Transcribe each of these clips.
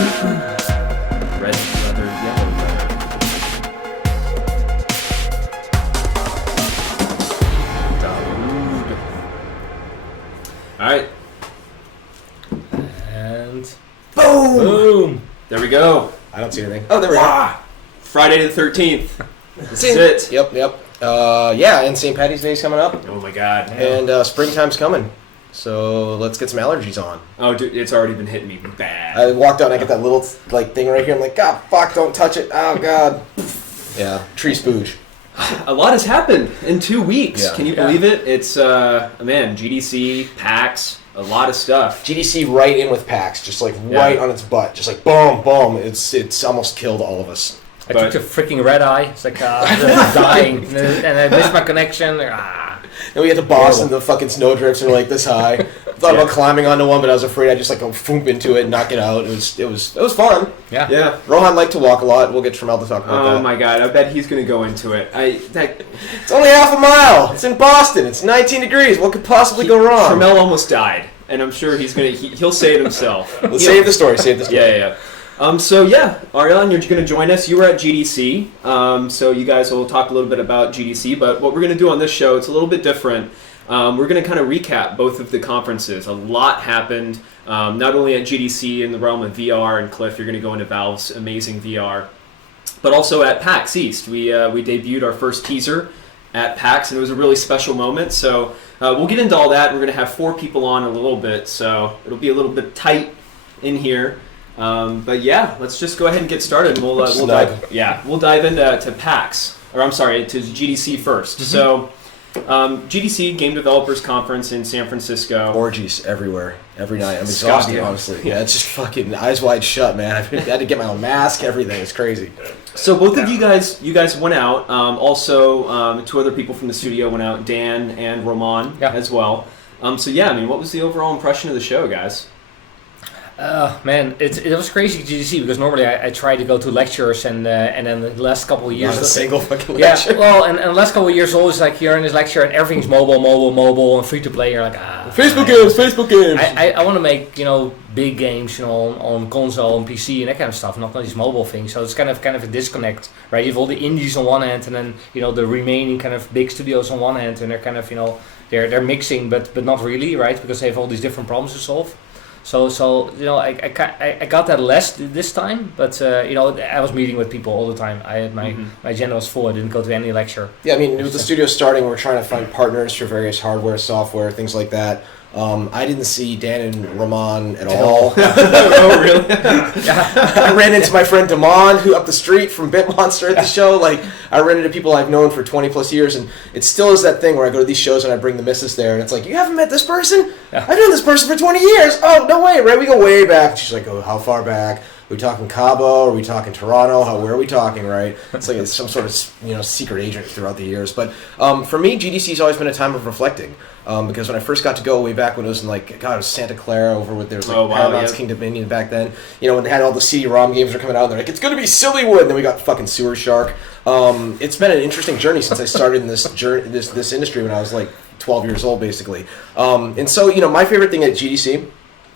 Red leather, yellow leather. Dawood. Alright. And Boom! boom! There we go. I don't see anything. Oh, there we go. Friday the 13th. This is it. Yep. Yeah, and St. Patty's Day is coming up, Oh my god. and springtime's coming. So let's get some allergies on. Oh, dude, it's already been hitting me bad. I walked out and I get that little thing right here. I'm like, God, fuck, don't touch it. Oh God. Yeah, tree spooge. A lot has happened in 2 weeks. Yeah. Can you believe it? It's, man, GDC, PAX, a lot of stuff. GDC right in with PAX, just like right on its butt, just like boom, boom. It's almost killed all of us. I took the freaking red eye. It's like I'm dying, and I missed my connection. And we get to Boston, the fucking snowdrifts are like this high. Thought about climbing onto one, but I was afraid I'd just like go foomp into it and knock it out. It was fun. Yeah. Rohan liked to walk a lot. We'll get Trammell to talk about that. Oh my god, I bet he's gonna go into it. It's only half a mile. It's in Boston. It's 19 degrees. What could possibly go wrong? Trammell almost died, and I'm sure he'll say it himself. Let's save the story. Save the story. Yeah. So Ariel, you're going to join us. You were at GDC, so you guys will talk a little bit about GDC. But what we're going to do on this show, it's a little bit different. We're going to kind of recap both of the conferences. A lot happened, not only at GDC in the realm of VR, and Cliff, you're going to go into Valve's amazing VR, but also at PAX East. We debuted our first teaser at PAX, and it was a really special moment. So we'll get into all that. We're going to have 4 people on in a little bit, so it'll be a little bit tight in here. But yeah, let's just go ahead and get started. We'll dive into PAX, or I'm sorry, to GDC first. Mm-hmm. So GDC Game Developers Conference in San Francisco. Orgies everywhere, every night. I'm exhausted, honestly. Yeah, it's just fucking eyes wide shut, man. I had to get my own mask. Everything. It's crazy. So both of you guys went out. Also, 2 other people from the studio went out, Dan and Roman as well. What was the overall impression of the show, guys? Man, it was crazy GDC because normally I try to go to lectures and then the last couple of years... Not a single fucking lecture. Yeah, well, and the last couple of years always like you're in this lecture and everything's mobile and free to play. You're like, Facebook games. I want to make, big games, on console and PC and that kind of stuff, not these mobile things. So it's kind of a disconnect, right? You have all the indies on one hand and then, the remaining kind of big studios on one hand, and they're kind of, they're mixing, but not really, right? Because they have all these different problems to solve. So I got that less this time, but I was meeting with people all the time. I had my agenda was full. I didn't go to any lecture. Yeah, I mean, with the studio starting, we're trying to find partners for various hardware, software, things like that. I didn't see Dan and Roman at all. Oh, really? I ran into my friend Damon, who up the street from BitMonster at the show. Like, I ran into people I've known for 20 plus years, and it still is that thing where I go to these shows and I bring the missus there, and it's like, you haven't met this person? Yeah. I've known this person for 20 years. Oh, no way, right? We go way back. She's like, oh, how far back? Are we talking Cabo? Are we talking Toronto? Where are we talking, right? It's like it's some sort of secret agent throughout the years. But for me, GDC's always been a time of reflecting. Because when I first got to go way back when it was in it was Santa Clara over with Paramount's King Dominion back then. When they had all the CD-ROM games were coming out, and they're like, it's going to be Sillywood. And then we got fucking Sewer Shark. It's been an interesting journey since I started in this industry when I was like 12 years old, basically. And so, my favorite thing at GDC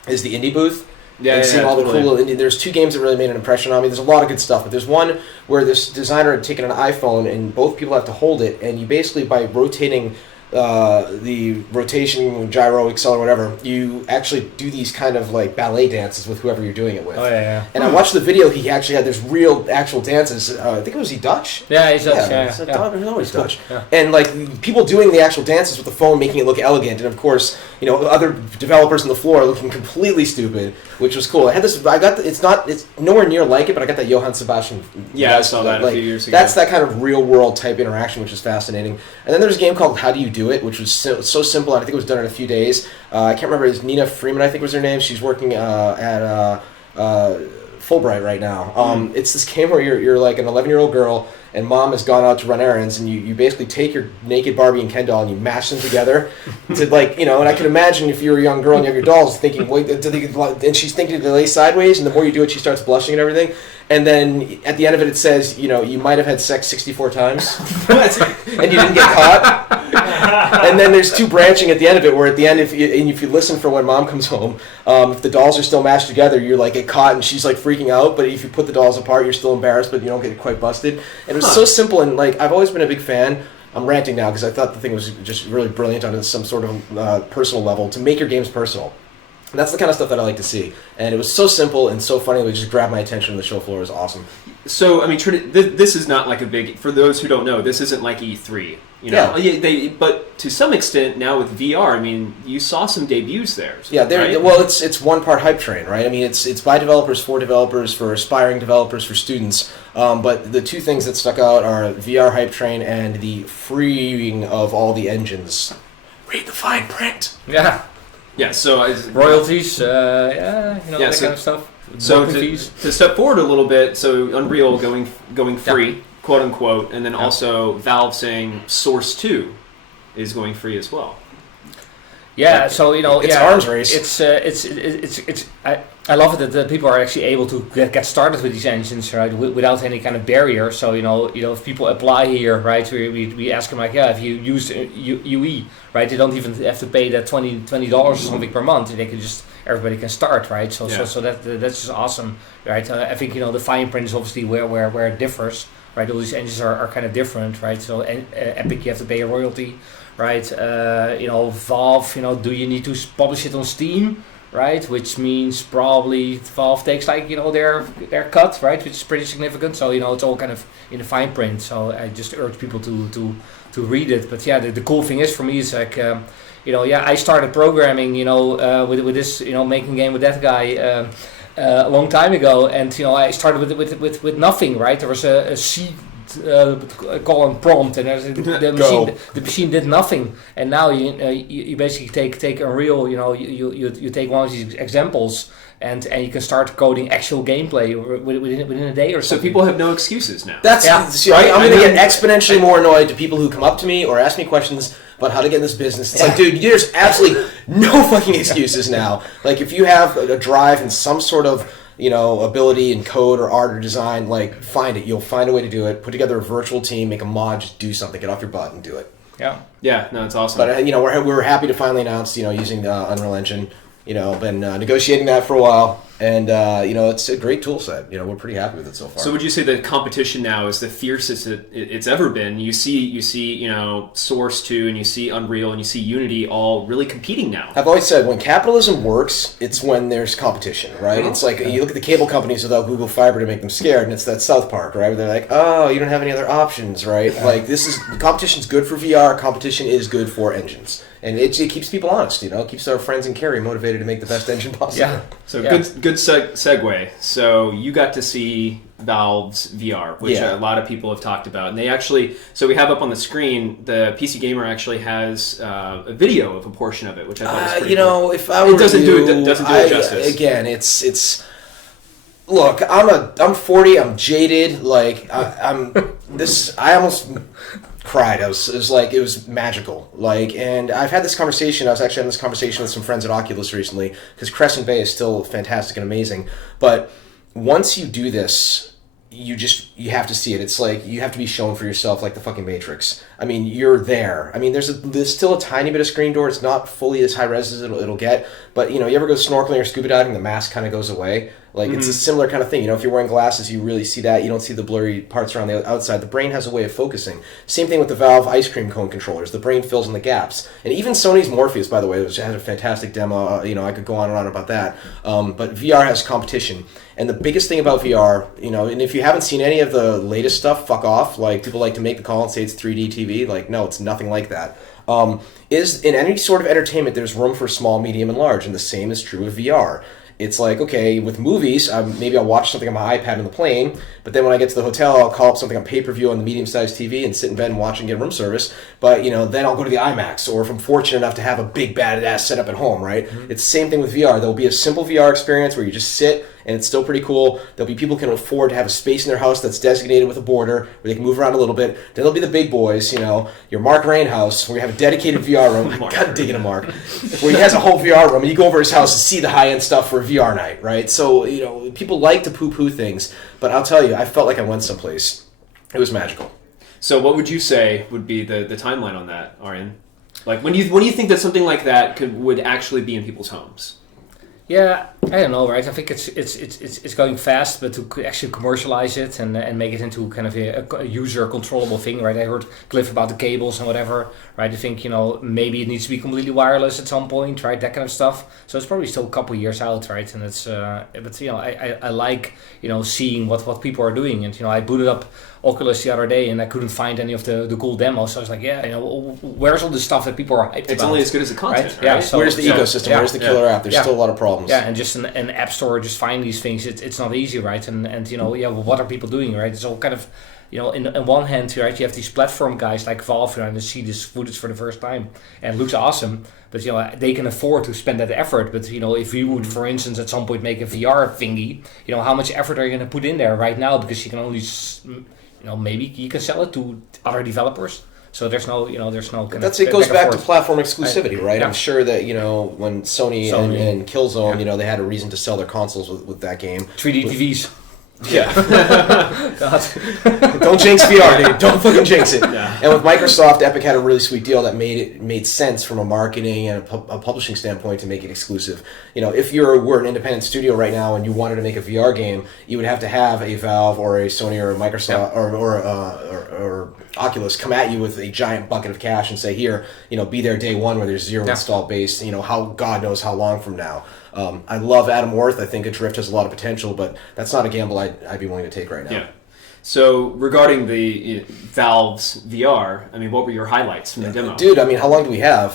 is the indie booth. Seeing all the cool little indie. There's 2 games that really made an impression on me. There's a lot of good stuff, but there's one where this designer had taken an iPhone and both people have to hold it, and you basically, by rotating the rotation, gyro, accelerate, whatever, you actually do these kind of like ballet dances with whoever you're doing it with. Oh, yeah. And I watched the video, he actually had this real, actual dances. I think he Dutch? Yeah, he's Dutch, He's always Dutch. Yeah. And like, people doing the actual dances with the phone, making it look elegant, and of course, other developers on the floor looking completely stupid, which was cool. It's nowhere near like it, but I got that Johann Sebastian. Yeah, I saw that a few years ago. That's that kind of real world type interaction, which is fascinating. And then there's a game called How Do You Do It, which was so simple, and I think it was done in a few days. I can't remember, it's Nina Freeman, I think was her name. She's working at Fulbright right now. It's this game where you're like an 11-year-old girl, and mom has gone out to run errands, and you basically take your naked Barbie and Ken doll and you mash them together to and I can imagine if you're a young girl and you have your dolls thinking, wait, and she's thinking they lay sideways, and the more you do it, she starts blushing and everything. And then at the end of it, it says, you might have had sex 64 times, and you didn't get caught. And then there's two branching at the end of it, where at the end, if you listen for when mom comes home, if the dolls are still mashed together, you're like get caught and she's like freaking out. But if you put the dolls apart, you're still embarrassed, but you don't get quite busted. And it was so simple, and like I've always been a big fan. I'm ranting now because I thought the thing was just really brilliant on some sort of personal level to make your games personal. And that's the kind of stuff that I like to see. And it was so simple and so funny. It just grabbed my attention on the show floor. It was awesome. So, I mean, this is not like a big... For those who don't know, this isn't like E3. You know? Yeah. But to some extent, now with VR, I mean, you saw some debuts there. Yeah, right? Well, it's one part hype train, right? I mean, it's by developers, for aspiring developers, for students. But the two things that stuck out are VR hype train and the freeing of all the engines. Read the fine print. Yeah. Yeah, so... royalties, that kind of stuff. So to step forward a little bit, so Unreal going free, quote unquote, and then also Valve saying Source 2 is going free as well. Yeah, so it's arms race. It's I love it that people are actually able to get started with these engines, right, without any kind of barrier. So if people apply here, right, we ask them like, if you use UE, right, they don't even have to pay that $20 or something per month. They can everybody can start, right? So that's just awesome, right? I think the fine print is obviously where it differs, right? All these engines are kind of different, right? So Epic, you have to pay a royalty, right? Valve, do you need to publish it on Steam, right? Which means probably Valve takes their cut, right? Which is pretty significant. So it's all kind of in the fine print. So I just urge people to read it. But yeah, the cool thing is for me is like. I started programming, with this, making game with that guy a long time ago, and I started with nothing, right? There was a C column prompt, and the machine did nothing, and now you basically take Unreal, you take one of these examples. And you can start coding actual gameplay within a day or so. So people have no excuses now. Right? I'm going to get exponentially more annoyed to people who come up to me or ask me questions about how to get in this business. It's like, dude, there's absolutely no fucking excuses now. Like, if you have a drive and some sort of ability in code or art or design, like, find it. You'll find a way to do it. Put together a virtual team, make a mod, just do something. Get off your butt and do it. Yeah. Yeah, no, it's awesome. But, we're happy to finally announce, using the Unreal Engine. Been negotiating that for a while, and it's a great tool set. We're pretty happy with it so far. So would you say the competition now is the fiercest it's ever been? You see, Source 2, and you see Unreal, and you see Unity all really competing now. I've always said when capitalism works, it's when there's competition, right? It's like you look at the cable companies without Google Fiber to make them scared, and it's that South Park, right? Where they're like, oh, you don't have any other options, right? Like competition's good for VR. Competition is good for engines. And it keeps people honest, It keeps our friends in Cary motivated to make the best engine possible. Yeah. So good segue. So you got to see Valve's VR, which a lot of people have talked about. And they actually, so we have up on the screen, the PC Gamer actually has a video of a portion of it, which I thought was pretty cool. If I were doesn't do it justice. Again, it's look, I'm 40, I'm jaded, like I almost cried. It was magical. And I've had this conversation. I was actually having this conversation with some friends at Oculus recently, because Crescent Bay is still fantastic and amazing. But once you do this, you have to see it. It's like you have to be shown for yourself, like the fucking Matrix. I mean, you're there. I mean, there's still a tiny bit of screen door. It's not fully as high res as it'll get. But you ever go snorkeling or scuba diving, the mask kind of goes away. It's a similar kind of thing. If you're wearing glasses, you really see that. You don't see the blurry parts around the outside. The brain has a way of focusing. Same thing with the Valve ice cream cone controllers. The brain fills in the gaps. And even Sony's Morpheus, by the way, which had a fantastic demo. I could go on and on about that. But VR has competition. And the biggest thing about VR, and if you haven't seen any of the latest stuff, fuck off. Like, people like to make the call and say it's 3D TV. Like, no, it's nothing like that. Is in any sort of entertainment, there's room for small, medium, and large. And the same is true with VR. It's like, okay, with movies, maybe I'll watch something on my iPad on the plane, but then when I get to the hotel, I'll call up something on pay-per-view on the medium-sized TV and sit in bed and watch and get room service. But, then I'll go to the IMAX, or if I'm fortunate enough to have a big badass setup at home, right? Mm-hmm. It's the same thing with VR. There'll be a simple VR experience where you just sit, and it's still pretty cool. There'll be people who can afford to have a space in their house that's designated with a border, where they can move around a little bit. Then there'll be the big boys, your Mark Rain house, where you have a dedicated VR room. God digging a Mark. Where he has a whole VR room, and you go over his house and see the high-end stuff for a VR night, right? So, people like to poo-poo things, but I'll tell you, I felt like I went someplace. It was magical. So what would you say would be the timeline on that, Arjen? Like when do you think that something like that would actually be in people's homes? Yeah, I don't know, right? I think it's going fast, but to actually commercialize it and make it into kind of a user controllable thing, right? I heard Cliff about the cables and whatever, right? I think maybe it needs to be completely wireless at some point, right? That kind of stuff. So it's probably still a couple years out, right? And it's but I like seeing what people are doing, and I booted up Oculus the other day and I couldn't find any of the cool demos. So I was like, where's all the stuff that people are hyped about? It's only as good as the content, right? Yeah. So, where's the ecosystem? Where's the killer app? There's still a lot of problems. Yeah, and just an app store, just find these things. It's not easy, right? And what are people doing, right? It's all kind of, in one hand, right, you have these platform guys like Valve, and see this footage for the first time, and it looks awesome. But they can afford to spend that effort. But if we would, for instance, at some point make a VR thingy, how much effort are you going to put in there right now? Because you can only, maybe you can sell it to other developers. So there's no kind That's of it goes back to forth. platform exclusivity, right? Yeah. I'm sure that when Sony. And Killzone, they had a reason to sell their consoles with that game. 3D TVs. Yeah. Don't jinx VR, dude. Don't fucking jinx it. Yeah. And with Microsoft, Epic had a really sweet deal that made sense from a marketing and a publishing standpoint to make it exclusive. If we're an independent studio right now and you wanted to make a VR game, you would have to have a Valve or a Sony or a Microsoft or Oculus come at you with a giant bucket of cash and say, here, be there day one where there's zero install base. How God knows how long from now. I love Adam Worth. I think Adrift has a lot of potential, but that's not a gamble I'd be willing to take right now. Yeah. So regarding the Valve's VR, what were your highlights from the demo? Dude, how long do we have?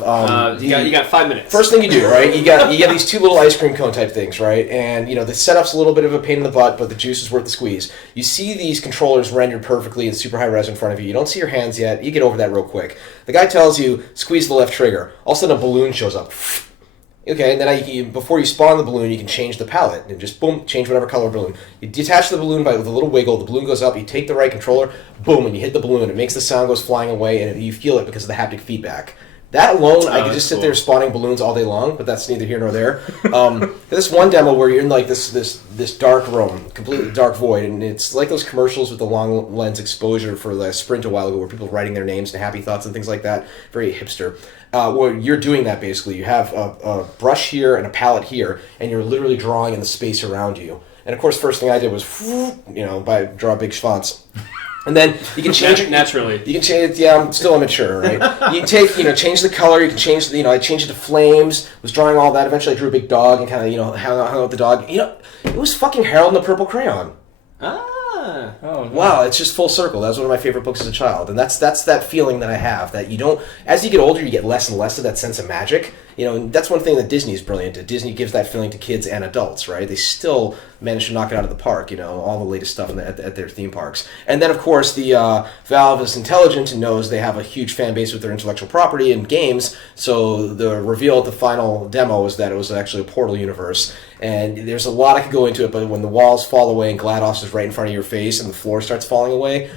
You got 5 minutes. First thing you do, right? You got these two little ice cream cone type things, right? And the setup's a little bit of a pain in the butt, but the juice is worth the squeeze. You see these controllers rendered perfectly in super high res in front of you. You don't see your hands yet. You get over that real quick. The guy tells you squeeze the left trigger. All of a sudden a balloon shows up. Okay, and then before you spawn the balloon, you can change the palette and just boom, change whatever color balloon. You detach the balloon with a little wiggle. The balloon goes up. You take the right controller, boom, and you hit the balloon. It makes the sound goes flying away, and you feel it because of the haptic feedback. That alone, I could just sit there spawning balloons all day long, but that's neither here nor there. This one demo where you're in like this dark room, completely dark void, and it's like those commercials with the long lens exposure for the Sprint a while ago, where people are writing their names and happy thoughts and things like that. Very hipster. Where you're doing that basically. You have a brush here and a palette here, and you're literally drawing in the space around you. And of course, first thing I did was, draw big fonts. And then you can change it naturally. You can change it. Yeah, I'm still immature, right? You can take, change the color. You can change, I changed it to flames. Was drawing all that. Eventually, I drew a big dog and kind of, hung out with the dog. It was fucking Harold and the Purple Crayon. Ah. Oh, no. Wow, it's just full circle. That was one of my favorite books as a child, and that's that feeling that I have. That you don't, as you get older, you get less and less of that sense of magic. And that's one thing that Disney is brilliant at. Disney gives that feeling to kids and adults, right? They still manage to knock it out of the park, all the latest stuff at their theme parks. And then, of course, the Valve is intelligent and knows they have a huge fan base with their intellectual property and games, so the reveal at the final demo is that it was actually a Portal universe. And there's a lot I could go into it, but when the walls fall away and GLaDOS is right in front of your face and the floor starts falling away,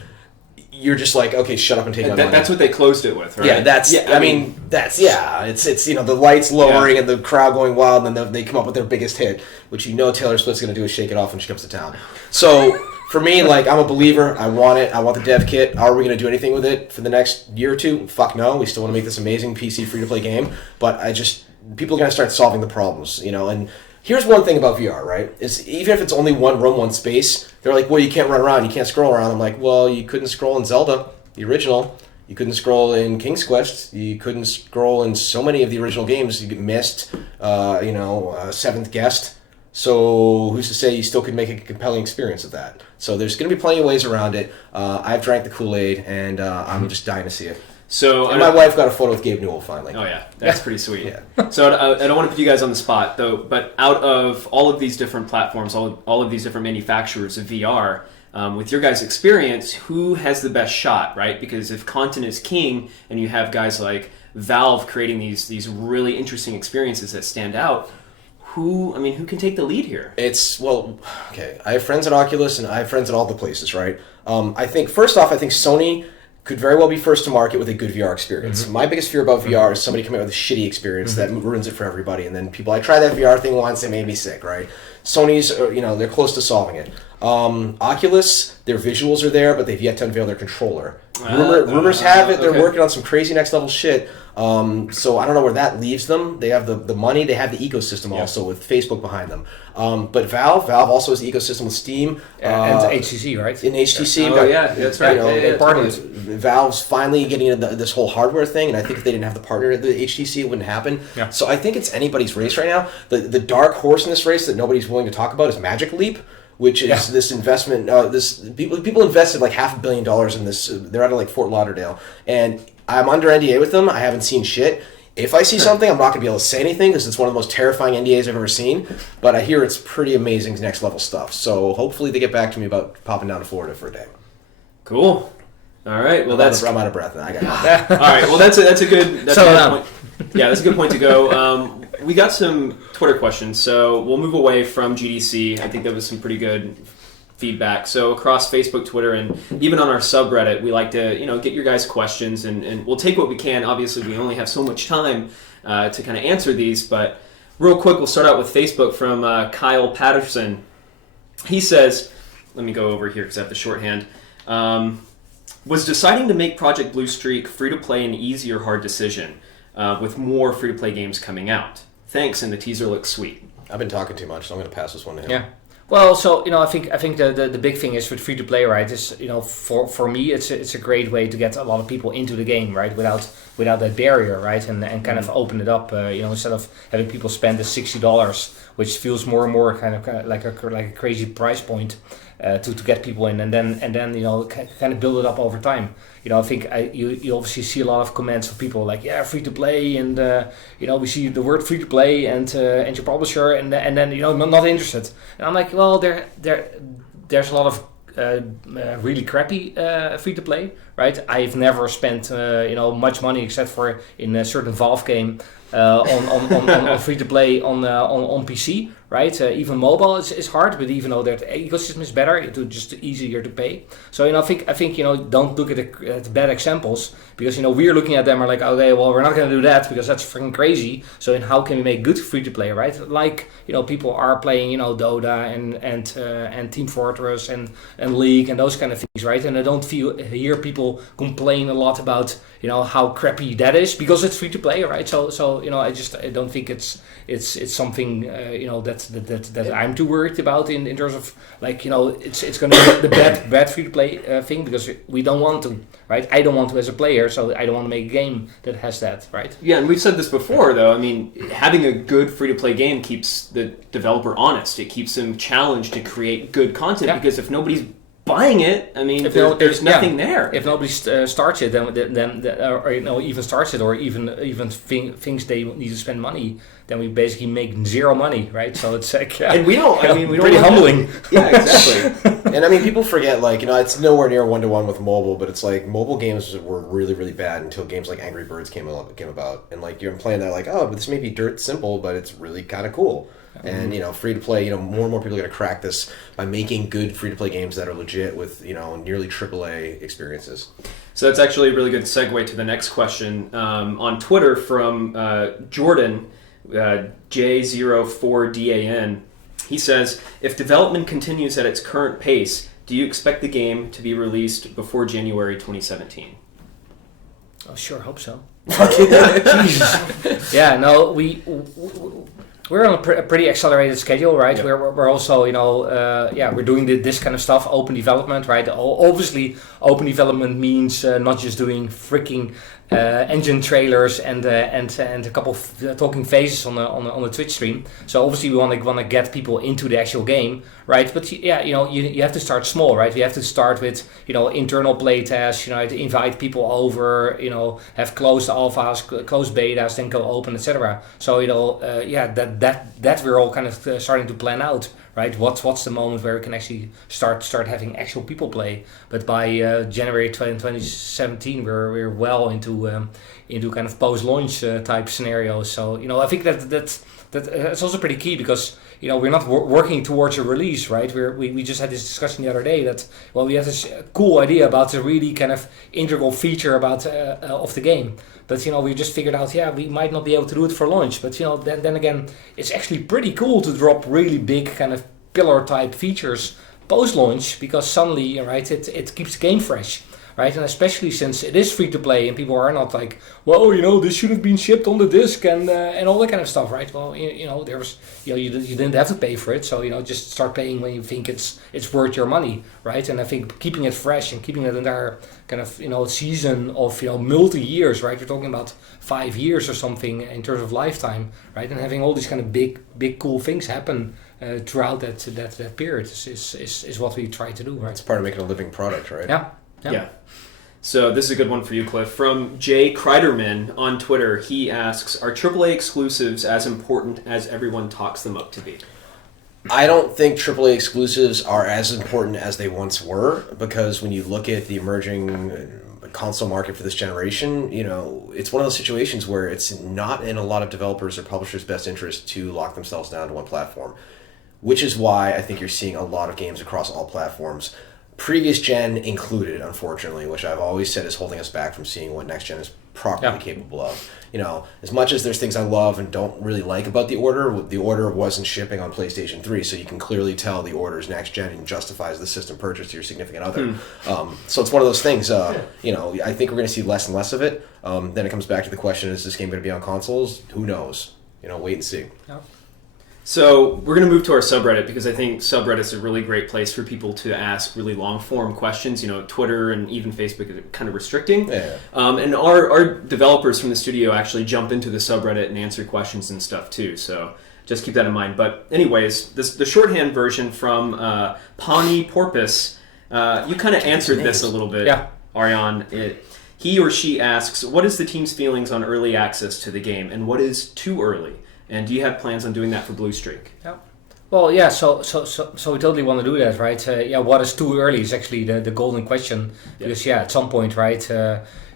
you're just like, okay, shut up and take it on. That's what they closed it with, right? Yeah, that's it's the lights lowering and the crowd going wild, and then they come up with their biggest hit, which Taylor Swift's going to do is Shake It Off when she comes to town. So for me, I'm a believer. I want it. I want the dev kit. Are we going to do anything with it for the next year or two? Fuck no. We still want to make this amazing PC free-to-play game, but people are going to start solving the problems, and here's one thing about VR, right? Is even if it's only one room, one space, they're like, well, you can't run around, you can't scroll around. I'm like, well, you couldn't scroll in Zelda, the original. You couldn't scroll in King's Quest. You couldn't scroll in so many of the original games. You get Myst, Seventh Guest. So who's to say you still could make a compelling experience of that? So there's going to be plenty of ways around it. I've drank the Kool-Aid, and I'm just dying to see it. So and my wife got a photo with Gabe Newell finally. Oh yeah, that's pretty sweet. Yeah. So I don't want to put you guys on the spot though, but out of all of these different platforms, all of these different manufacturers of VR, with your guys' experience, who has the best shot, right? Because if content is king, and you have guys like Valve creating these really interesting experiences that stand out, who can take the lead here? I have friends at Oculus and I have friends at all the places, right? I think Sony could very well be first to market with a good VR experience. Mm-hmm. My biggest fear about VR is somebody coming out with a shitty experience that ruins it for everybody, and then people, I tried that VR thing once, it made me sick, right? Sony's, they're close to solving it. Oculus, their visuals are there, but they've yet to unveil their controller. Rumors have it they're working on some crazy next level shit. So I don't know where that leaves them. They have the money, they have the ecosystem also with Facebook behind them. But Valve also has the ecosystem with Steam. And HTC, right? In HTC. Oh, yeah, that's right. Valve's finally getting into this whole hardware thing, and I think if they didn't have the partner at the HTC, it wouldn't happen. Yeah. So I think it's anybody's race right now. The dark horse in this race that nobody's willing to talk about is Magic Leap, which is this investment. People invested like $500 million in this. They're out of like Fort Lauderdale, and I'm under NDA with them. I haven't seen shit. If I see something, I'm not going to be able to say anything because it's one of the most terrifying NDAs I've ever seen. But I hear it's pretty amazing next level stuff. So hopefully they get back to me about popping down to Florida for a day. Cool. All right. Well, I'm out of breath now. I got All right. Well, that's a good point. Yeah, that's a good point to go. We got some Twitter questions, so we'll move away from GDC. I think that was some pretty good feedback. So across Facebook, Twitter, and even on our subreddit, we like to get your guys' questions, and we'll take what we can. Obviously, we only have so much time to kind of answer these, but real quick, we'll start out with Facebook from Kyle Patterson. He says, let me go over here because I have the shorthand. Was deciding to make Project Blue Streak free-to-play an easy or hard decision with more free-to-play games coming out? Thanks, and the teaser looks sweet. I've been talking too much, so I'm going to pass this one to him. Yeah. Well, so I think the big thing is with free to play, right? Is for me it's a great way to get a lot of people into the game, right? Without that barrier, right? And kind of open it up, instead of having people spend the $60, which feels more and more kind of like a crazy price point to get people in, and then kind of build it up over time. I think you obviously see a lot of comments of people like, yeah, free to play, and we see the word free to play and your publisher, and then not interested. And I'm like, well, there's a lot of really crappy free to play, right? I've never spent much money except for in a certain Valve game on free to play on PC, right? Even mobile is hard, but even though that ecosystem is better, it's just easier to pay. So I think don't look at the bad examples, because we're looking at them and like, okay, well, we're not going to do that because that's freaking crazy. So how can we make good free to play, right? Like people are playing Dota and Team Fortress and League and those kind of things, right? And I don't hear people complain a lot about how crappy that is because it's free to play, right? So I don't think it's something that I'm too worried about in terms of it's going to be the bad free to play thing, because we don't want to, right? I don't want to as a player, so I don't want to make a game that has that, right? Yeah, and we've said this before though. I mean, having a good free to play game keeps the developer honest. It keeps them challenged to create good content, because if nobody's buying it, I mean, there's nothing there. If nobody starts it, then even starts it, or even thinks they need to spend money, then we basically make zero money, right? So it's like, and we don't. I mean, we don't. Pretty humbling. Yeah, exactly. And I mean, people forget, it's nowhere near 1-to-1 with mobile, but it's like mobile games were really, really bad until games like Angry Birds came about, and you're playing that but this may be dirt simple, but it's really kind of cool. And free to play, more and more people are going to crack this by making good free to play games that are legit with nearly AAA experiences. So that's actually a really good segue to the next question on Twitter from Jordan J04DAN. He says, if development continues at its current pace, do you expect the game to be released before January 2017? Oh, sure, hope so. Yeah, no, we're on a pretty accelerated schedule, right? Yeah. We're also, we're doing this kind of stuff, open development, right? Obviously, open development means not just doing freaking engine trailers and a couple of talking faces on the Twitch stream. So obviously, we want to get people into the actual game, right? But you have to start small, right? You have to start with internal play tests, to invite people over, have closed alphas, closed betas, then go open, etc. So that we're all kind of starting to plan out, right? What's the moment where we can actually start having actual people play? But by January 2017, we're well into kind of post-launch type scenarios. So I think that's also pretty key, because we're not working towards a release, right? We just had this discussion the other day that we have this cool idea about a really kind of integral feature about of the game. But we just figured out, we might not be able to do it for launch. But then again, it's actually pretty cool to drop really big kind of pillar type features post-launch, because suddenly, right, it keeps the game fresh. Right, and especially since it is free to play and people are not like, well, this should have been shipped on the disc and all that kind of stuff, right? Well, there was, you didn't have to pay for it, so just start paying when you think it's worth your money, right? And I think keeping it fresh and keeping that entire kind of season of multi years, right? You're talking about 5 years or something in terms of lifetime, right? And having all these kind of big cool things happen throughout that period is what we try to do, right? It's part of making a living product, right? Yeah. So this is a good one for you, Cliff. From Jay Kreiderman on Twitter, he asks, are AAA exclusives as important as everyone talks them up to be? I don't think AAA exclusives are as important as they once were, because when you look at the emerging console market for this generation, it's one of those situations where it's not in a lot of developers or publishers' best interest to lock themselves down to one platform, which is why I think you're seeing a lot of games across all platforms. Previous gen included, unfortunately, which I've always said is holding us back from seeing what next gen is properly capable of. As much as there's things I love and don't really like about the order wasn't shipping on PlayStation 3, so you can clearly tell the order is next gen and justifies the system purchase to your significant other. So it's one of those things, I think we're going to see less and less of it. Then it comes back to the question, is this game going to be on consoles? Who knows? Wait and see. Yeah. So we're going to move to our subreddit, because I think subreddit's a really great place for people to ask really long-form questions. Twitter and even Facebook are kind of restricting. Yeah. And our developers from the studio actually jump into the subreddit and answer questions and stuff too. So just keep that in mind. But anyways, the shorthand version from Pawnee Porpoise, you kind of answered this a little bit, Ariane. He or she asks, what is the team's feelings on early access to the game, and what is too early? And do you have plans on doing that for Blue Streak? Yeah. Well, yeah. So we totally want to do that, right? What is too early is actually the golden question, because at some point, right?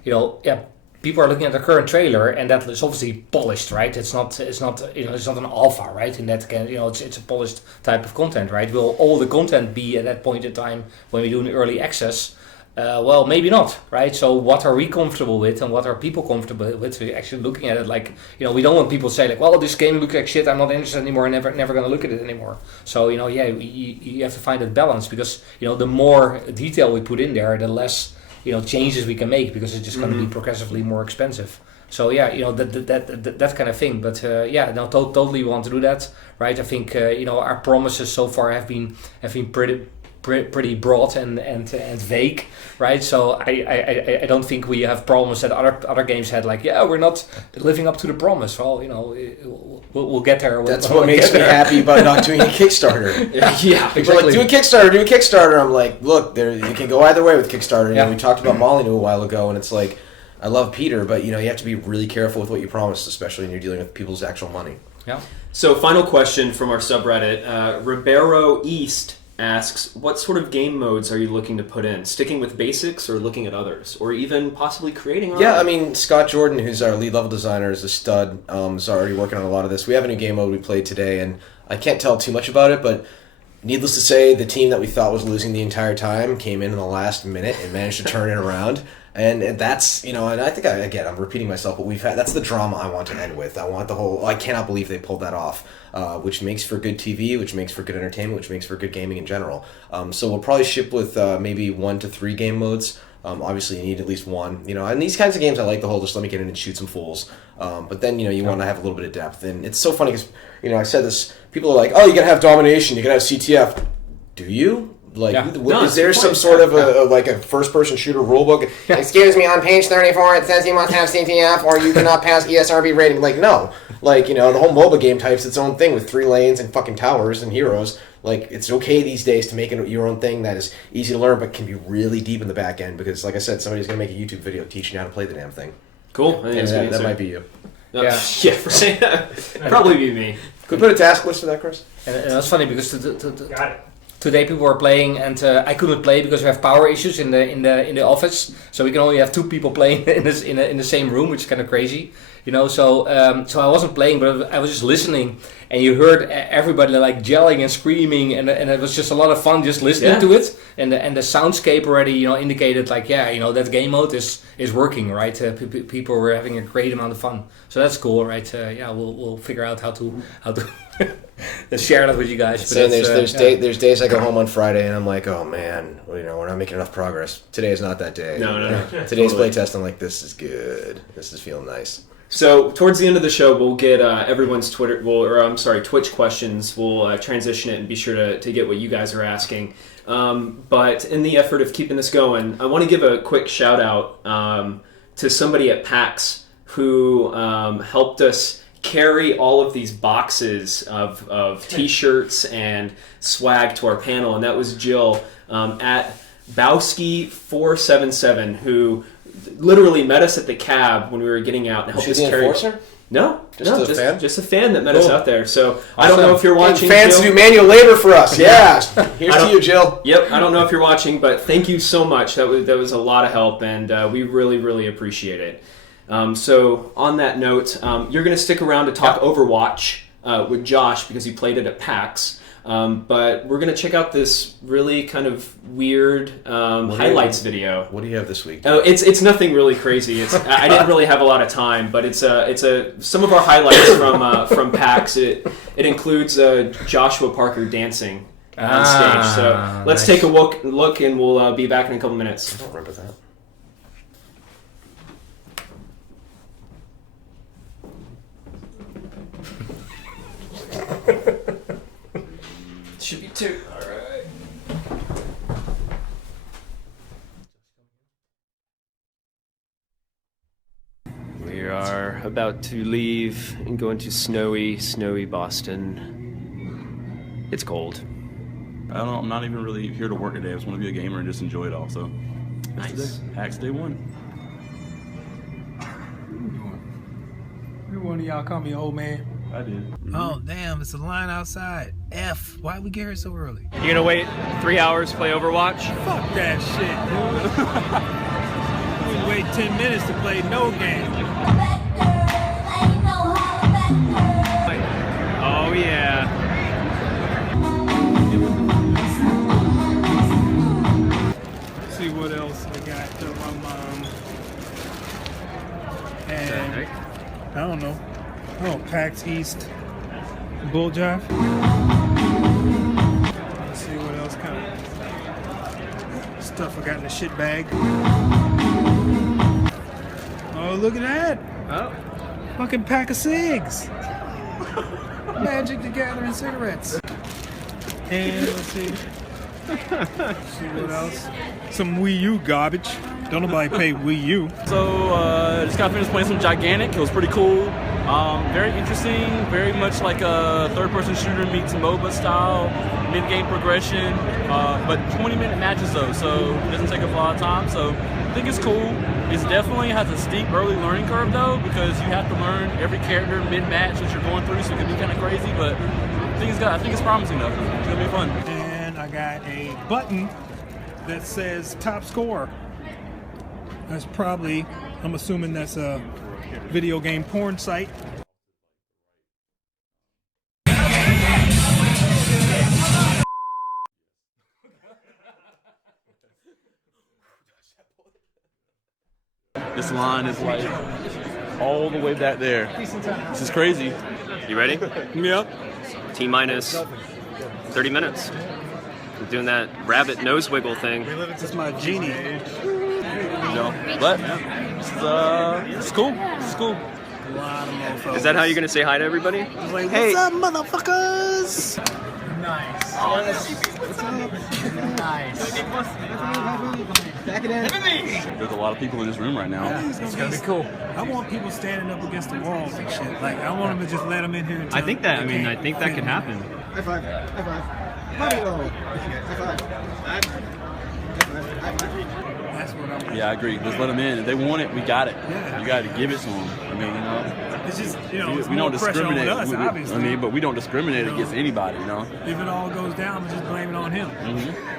People are looking at the current trailer, and that is obviously polished, right? It's not it's not an alpha, right? In that it's a polished type of content, right? Will all the content be at that point in time when we do an early access? Well, maybe not, right? So what are we comfortable with, and what are people comfortable with? We're actually looking at it like, we don't want people to say like, well, this game looks like shit, I'm not interested anymore, never going to look at it anymore. So, you have to find that balance, because, the more detail we put in there, the less, changes we can make, because it's just going to be progressively more expensive. So that kind of thing. But totally want to do that, right? I think our promises so far have been pretty broad and vague, right? So I don't think we have problems that other games had, like, we're not living up to the promise. Well, we'll get there. That's what makes me happy about not doing a Kickstarter. Exactly. People are like, do a Kickstarter. I'm like, look, you can go either way with Kickstarter. We talked about Molyneux a while ago, and it's like, I love Peter, but you have to be really careful with what you promise, especially when you're dealing with people's actual money. Yeah. So final question from our subreddit, Ribeiro East asks, what sort of game modes are you looking to put in? Sticking with basics, or looking at others, or even possibly creating our own? I mean, Scott Jordan, who's our lead level designer, is a stud. Is already working on a lot of this. We have a new game mode we played today, and I can't tell too much about it, but needless to say, the team that we thought was losing the entire time came in the last minute and managed to turn it around. And that's, and I think, I'm repeating myself, but that's the drama I want to end with. I want the whole, I cannot believe they pulled that off, which makes for good TV, which makes for good entertainment, which makes for good gaming in general. So we'll probably ship with maybe 1 to 3 game modes. Obviously, you need at least one. And these kinds of games, I like the whole just let me get in and shoot some fools. But then, you want to have a little bit of depth. And it's so funny because, I said this, people are like, oh, you got to have domination, you got to have CTF. Do you? Is there some sort of a first-person shooter rulebook? Excuse me, on page 34 it says you must have CTF or you cannot pass ESRB rating. No. The whole MOBA game type's its own thing with 3 lanes and fucking towers and heroes. It's okay these days to make it your own thing that is easy to learn but can be really deep in the back end, because, like I said, somebody's going to make a YouTube video teaching you how to play the damn thing. Cool. That might be you. For saying that. Probably be me. Could we put a task list for that, Chris? And that's funny, because Got it. today people were playing, and I couldn't play because we have power issues in the office, so we can only have 2 people playing in the same room, which is kind of crazy. you know. So I wasn't playing, but I was just listening, and you heard everybody like yelling and screaming, and it was just a lot of fun just listening to it, and the soundscape already, you know, indicated like, yeah, you know, that game mode is working, right? People were having a great amount of fun, so that's cool, right? Yeah, we'll figure out how to share that with you guys. Saying there's days I go home on Friday and I'm like, oh man, well, you know, we're not making enough progress. Today is not that day. No. Today's playtest, I'm like, this is good. This is feeling nice. So towards the end of the show, we'll get everyone's Twitch questions. We'll transition it and be sure to get what you guys are asking. But in the effort of keeping this going, I want to give a quick shout out to somebody at PAX who helped us carry all of these boxes of T-shirts and swag to our panel, and that was Jill at Bowski477, who literally met us at the cab when we were getting out and helped us carry. Enforcer? No, fan? Just a fan that met us out there. So I don't know if you're watching. Fans Jill. do manual labor for us. Yeah, here's to you, Jill. Yep, I don't know if you're watching, but thank you so much. That was a lot of help, and we really, really appreciate it. So on that note, you're going to stick around to talk Overwatch with Josh because you played it at PAX. But we're going to check out this really kind of weird highlights video. What do you have this week? Oh, it's nothing really crazy. I didn't really have a lot of time, but it's some of our highlights from PAX. It includes Joshua Parker dancing on stage. So let's take a look, and we'll be back in a couple minutes. I don't remember that. Should be 2. All right. We are about to leave and go into snowy Boston. It's cold. I don't know. I'm not even really here to work today. I just want to be a gamer and just enjoy it all. So, Nice. PAX Day 1. Every one of y'all call me old man. I did. Oh, damn, it's a line outside. F, why we get here so early? You gonna wait 3 hours to play Overwatch? Fuck that shit, dude. We wait 10 minutes to play no game. Oh yeah. Let's see what else I got to my mom. And I don't know. Oh, PAX East Bull Jive. Let's see what else kind of stuff I got in the shit bag. Oh, look at that. Oh. Fucking pack of cigs. Magic the Gathering cigarettes. And let's see. See what else? Some Wii U garbage. Don't nobody pay Wii U. So, just got finished playing some Gigantic. It was pretty cool. Very interesting. Very much like a third-person shooter meets MOBA style, mid-game progression. But 20-minute matches though, so it doesn't take up a lot of time. So I think it's cool. It definitely has a steep early learning curve though, because you have to learn every character mid-match that you're going through, so it can be kind of crazy. But I think it's promising though. It's gonna be fun. And I got a button that says top score. That's probably, I'm assuming that's a video game porn site. This line is like all the way back there. This is crazy. You ready? Yep. T-minus 30 minutes. We're doing that rabbit nose wiggle thing. This is my genie. But it's cool. It's cool. A lot of mofos. Is that how you're gonna say hi to everybody? Like, Hey. what's up, motherfuckers? Nice. There's a lot of people in this room right now. It's gonna be cool. I want people standing up against the walls and shit. Like, I want them to just let them in here. And I think that could happen. High five. High five. High five. That's what I'm. Yeah, I agree. Just let them in. If they want it, we got it. Yeah. You got to give it to them. I mean, you know. It's just, it's we more don't pressure on discriminate. us, obviously. But we don't discriminate against anybody, If it all goes down, we just blame it on him.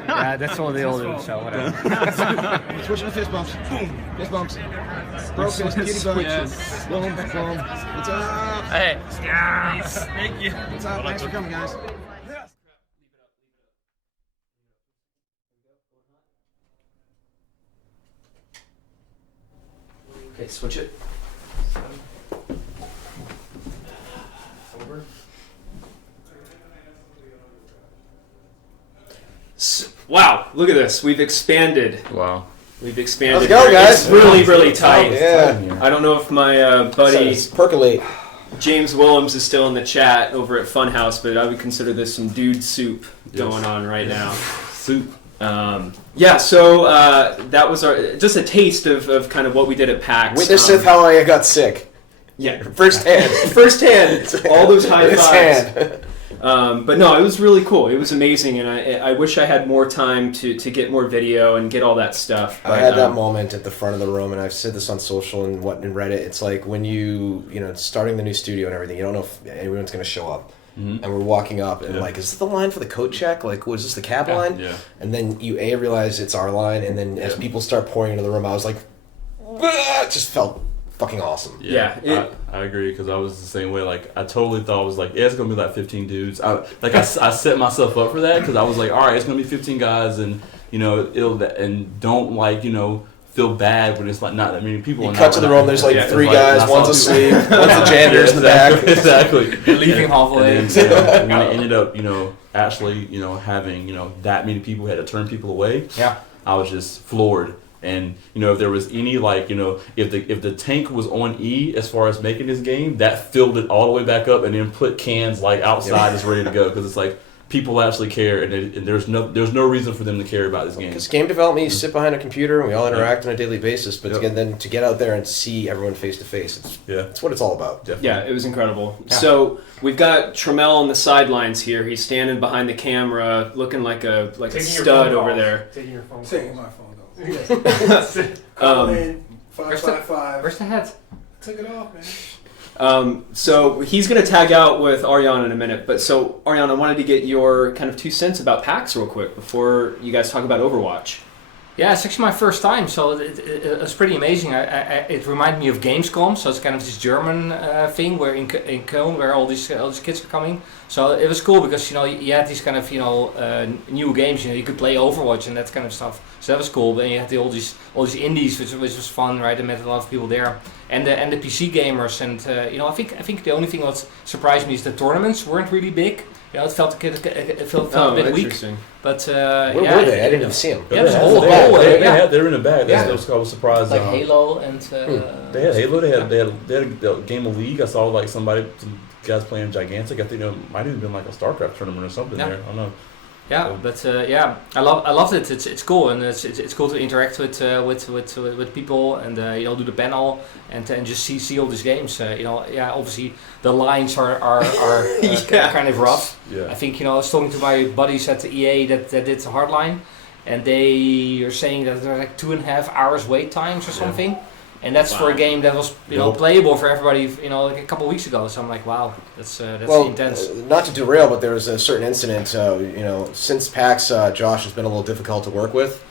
Yeah, that's what they all do. So whatever. Switching the fist bumps. Boom. Fist bumps. Bro fist, cutie butt. Boom, boom. What's up? Hey. Yes. Thank you. What's up? Thanks for coming, guys. Okay, switch it. Over. Wow, look at this. We've expanded. Wow. We've expanded. How's it going, guys? It's really, really tight. Yeah. I don't know if my buddy It's percolate. James Willems is still in the chat over at Funhouse, but I would consider this some dude soup going on right now. Soup. Yeah, so that was just a taste of kind of what we did at PAX. Witnesseth how I got sick. Yeah, Firsthand. all those high fives. Hand. But no, it was really cool. It was amazing, and I wish I had more time to get more video and get all that stuff. But, I had that moment at the front of the room, and I've said this on social and in Reddit. It's like when starting the new studio and everything, you don't know if anyone's going to show up. Mm-hmm. And we're walking up, and like, is this the line for the coat check? Like, was this the cab line? Yeah. And then you realize it's our line, and then as people start pouring into the room, I was like, it just felt fucking awesome. Yeah, I agree, because I was the same way. Like, I totally thought it was like, it's gonna be like 15 dudes. I set myself up for that, because I was like, all right, it's gonna be 15 guys, and don't feel bad when it's like not that many people. You cut to the room, there's like three guys, one's asleep, one's the janitors in the back. Exactly. Leaving halfway. And then, when it ended up, actually, having, that many people had to turn people away. Yeah. I was just floored. And if there was any if the tank was on E as far as making this game, that filled it all the way back up and then put cans like outside as ready to go, because it's like people actually care, and there's no reason for them to care about this game. Because game development, you sit behind a computer and we all interact on a daily basis, but to get out there and see everyone face to face, it's what it's all about. Definitely. Yeah, it was incredible. Yeah. So we've got Trammell on the sidelines here. He's standing behind the camera, looking like a stud over there. Taking your phone. Taking my phone, though. Call in 555. Where's the head? Took it off, man. So he's going to tag out with Arjan in a minute. But so, Arjan, I wanted to get your kind of 2 cents about PAX real quick before you guys talk about Overwatch. Yeah, it's actually my first time, so it's pretty amazing. It reminded me of Gamescom, so it's kind of this German thing where in Köln, where all these kids are coming. So it was cool because you had these kind of new games. You could play Overwatch and that kind of stuff. So that was cool. But you had all these indies, which was fun, right? I met a lot of people there, and the PC gamers. And I think the only thing that surprised me is the tournaments weren't really big. It felt a bit weak. But where were they? I didn't even see them. Yeah, there's a whole hallway. They were in the back. That's I was surprised. Like Halo and. They had Halo. They had a game of League. I saw like some guys playing Gigantic. I think it might have even been like a StarCraft tournament or something there. I don't know. Yeah, but I loved it. It's cool, and it's cool to interact with people and do the panel and just see all these games. Obviously the lines are kind of rough. Yeah. I think I was talking to my buddies at the EA that did the hardline, and they are saying that there are like 2.5 hours wait times or something. Yeah. And that's for a game that was playable for everybody like a couple of weeks ago. So I'm like, wow, that's intense. Not to derail, but there was a certain incident. Since PAX, Josh has been a little difficult to work with.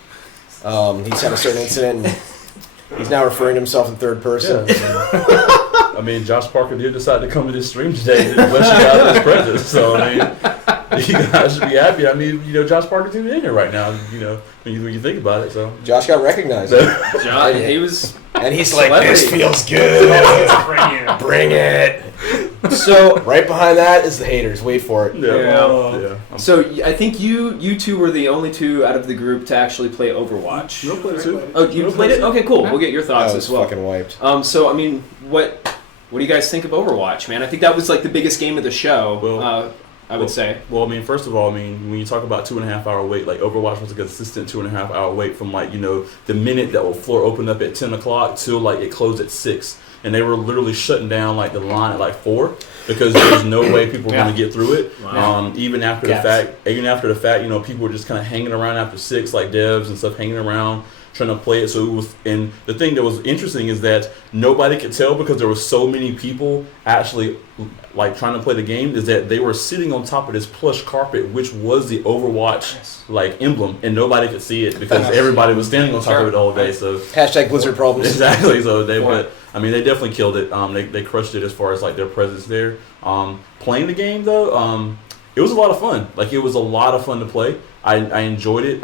He's had a certain incident, and he's now referring to himself in third person. Yeah. I mean, Josh Parker did decide to come to this stream today and bless you guys with his presence. So I mean, you guys should be happy. I mean, Josh Parker's even in here right now. When you think about it. So Josh got recognized. Josh, he was. And he's like, this feels good. Bring it. So right behind that is the haters. Wait for it. Yeah. So I think you two were the only two out of the group to actually play Overwatch. You played it too. Oh, you played it? Okay, cool. We'll get your thoughts as well. Fucking wiped. So I mean, what do you guys think of Overwatch, man? I think that was like the biggest game of the show. Well, I would say. Well, I mean, first of all, when you talk about 2.5 hour wait, like Overwatch was a consistent 2.5 hour wait from the minute that the floor opened up at 10 o'clock till like it closed at 6, and they were literally shutting down like the line at like 4 because there's no way people were going to get through it. Wow. Even after the fact, people were just kind of hanging around after 6, like devs and stuff hanging around trying to play it. So it was, and the thing that was interesting is that nobody could tell because there were so many people actually like trying to play the game, is that they were sitting on top of this plush carpet, which was the Overwatch like emblem, and nobody could see it because everybody was standing on top of it all day. So hashtag Blizzard problems. Exactly. So but I mean, they definitely killed it. They crushed it as far as like their presence there. Playing the game though, it was a lot of fun. Like it was a lot of fun to play. I enjoyed it.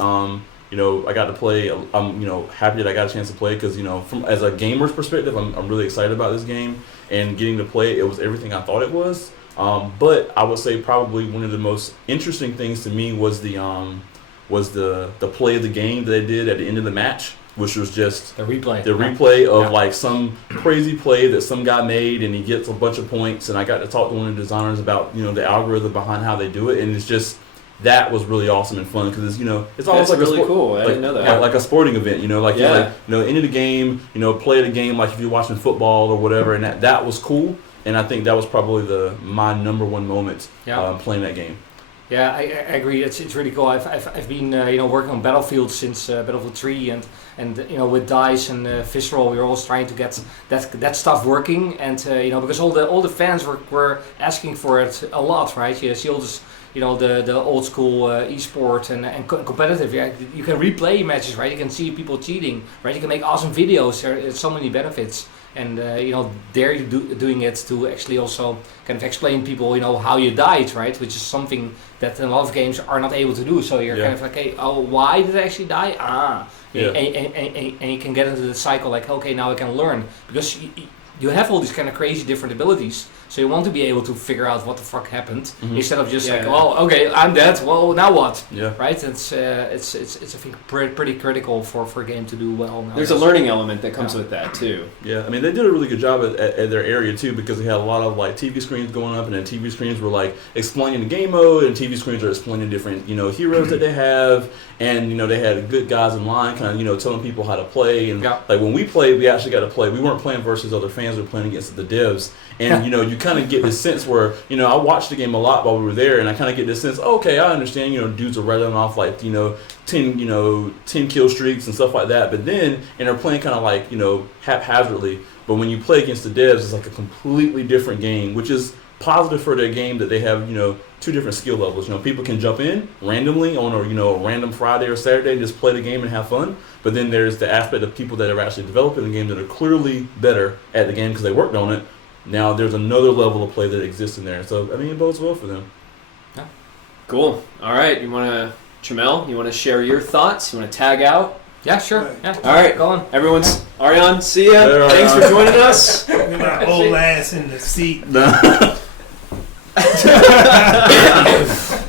You know, I got to play. I'm, you know, happy that I got a chance to play because, you know, from as a gamer's perspective, I'm really excited about this game and getting to play. It was everything I thought it was. But I would say probably one of the most interesting things to me was the play of the game that they did at the end of the match, which was just the replay. The replay of like some crazy play that some guy made, and he gets a bunch of points. And I got to talk to one of the designers about, you know, the algorithm behind how they do it, and it's just. That was really awesome and fun because, you know, it's almost like really a cool. I didn't know that. Like a sporting event, you know, like, like, you know, end of the game, you know, play the game like if you're watching football or whatever, and that was cool. And I think that was probably my number one moment playing that game. Yeah, I agree. It's really cool. I've been you know, working on Battlefield since Battlefield 3, and you know, with DICE and Visceral, we were always trying to get that stuff working, and you know, because all the fans were asking for it a lot, right? You see all this. You know, the old school esport and competitive. Yeah, you can replay matches, right? You can see people cheating, right? You can make awesome videos. There's so many benefits, and you know, they're doing it to actually also kind of explain people, you know, how you died, right? Which is something that a lot of games are not able to do. So you're kind of like, hey, oh, why did I actually die? And you can get into the cycle like, okay, now I can learn because you have all these kind of crazy different abilities. So you want to be able to figure out what the fuck happened instead of just like, well, okay, I'm dead. Well, now what? Yeah. Right? It's I think pretty critical for a game to do well. There's a learning element that comes with that too. Yeah, I mean they did a really good job at their area too because they had a lot of like TV screens going up, and then TV screens were like explaining the game mode, and TV screens are explaining different, you know, heroes that they have, and you know they had good guys in line, kind of, you know, telling people how to play, and like when we played, we actually got to play. We weren't playing versus other fans; we were playing against the devs, and you know you kind of get this sense where, you know, I watched the game a lot while we were there, and I kind of get this sense, okay, I understand, you know, dudes are rattling off like, you know, 10 kill streaks and stuff like that, but then, and they're playing kind of like, you know, haphazardly, but when you play against the devs, it's like a completely different game, which is positive for their game that they have, you know, two different skill levels. You know, people can jump in randomly on a, you know, a random Friday or Saturday and just play the game and have fun, but then there's the aspect of people that are actually developing the game that are clearly better at the game because they worked on it. Now there's another level of play that exists in there, so I mean it bodes well for them. Yeah. Cool. All right, you want to, Jamel? You want to share your thoughts? You want to tag out? Yeah, sure. Yeah. All right, go on. Everyone's Ariane. See ya. Thanks for joining us. My old ass in the seat.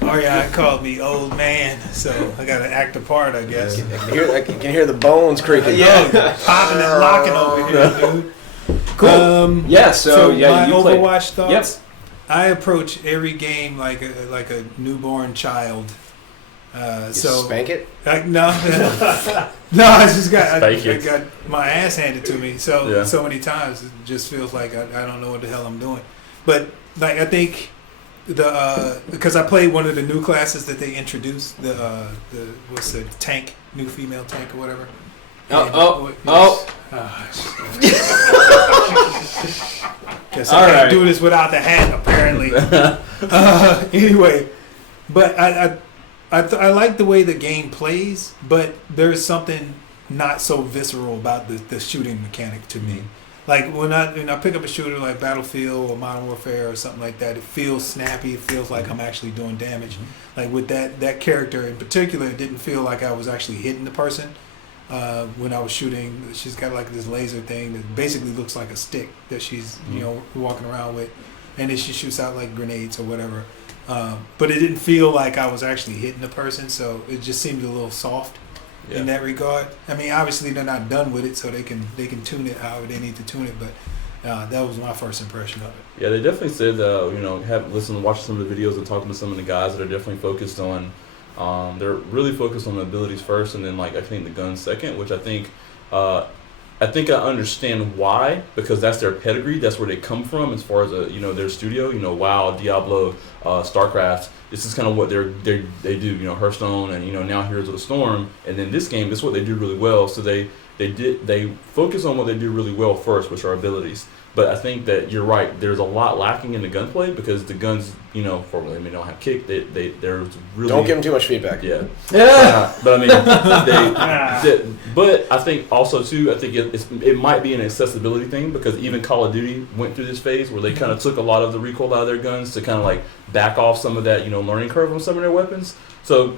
Ariane called me old man, so I got to act a part, I guess. I can hear the bones creaking. Yeah, popping and locking over here, dude. Cool. So my you Overwatch thoughts. Yep. I approach every game like a newborn child. Spank it? No, no. I just got my ass handed to me so many times. It just feels like I don't know what the hell I'm doing. But like I think because I played one of the new classes that they introduced, the tank, new female tank or whatever. Guess I can't do this without the hat, apparently. Anyway, but I like the way the game plays, but there's something not so visceral about the shooting mechanic to me. Like when I pick up a shooter like Battlefield or Modern Warfare or something like that, it feels snappy. It feels like I'm actually doing damage. Like with that character in particular, it didn't feel like I was actually hitting the person. When I was shooting, she's got like this laser thing that basically looks like a stick that she's walking around with, and then she shoots out like grenades or whatever. But it didn't feel like I was actually hitting the person, so it just seemed a little soft in that regard. I mean, obviously they're not done with it, so they can tune it however they need to tune it. But that was my first impression of it. Yeah, they definitely said watch some of the videos and talking to some of the guys that are definitely focused on. They're really focused on the abilities first, and then like I think the guns second, which I think I think I understand why, because that's their pedigree. That's where they come from as far as their studio. WoW, Diablo, StarCraft. This is kind of what they do. Hearthstone and now Heroes of the Storm. And then this game, this is what they do really well. So they focus on what they do really well first, which are abilities. But I think that you're right. There's a lot lacking in the gunplay because the guns, formally, they don't have kick. There's really Don't give them too much feedback. Yeah. But I mean, but I think also too, I think it might be an accessibility thing because even Call of Duty went through this phase where they kind of took a lot of the recoil out of their guns to kind of like back off some of that learning curve on some of their weapons. So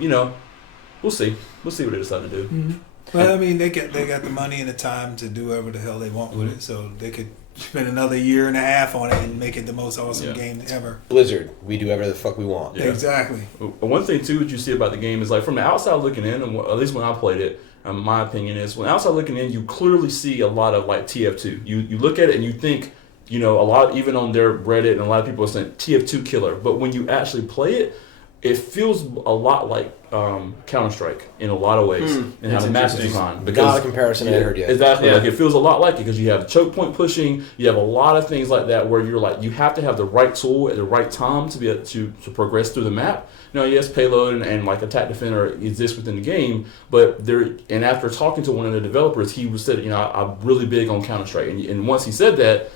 we'll see what they decide to do. Mm-hmm. Well, I mean, they got the money and the time to do whatever the hell they want with it, so they could spend another year and a half on it and make it the most awesome game ever. Blizzard, we do whatever the fuck we want. Yeah. Exactly. One thing too that you see about the game is like from the outside looking in, and at least when I played it, my opinion is when outside looking in, you clearly see a lot of like TF2. You look at it and you think, a lot even on their Reddit and a lot of people are saying TF2 killer, but when you actually play it, it feels a lot like Counter-Strike in a lot of ways, and how the map is designed. Not a comparison I heard yet. Exactly, like it feels a lot like it because you have choke point pushing, you have a lot of things like that where you're like you have to have the right tool at the right time to be able to progress through the map. Yes, payload and like attack defender exists within the game, but and after talking to one of the developers, he said, I'm really big on Counter-Strike, and once he said that,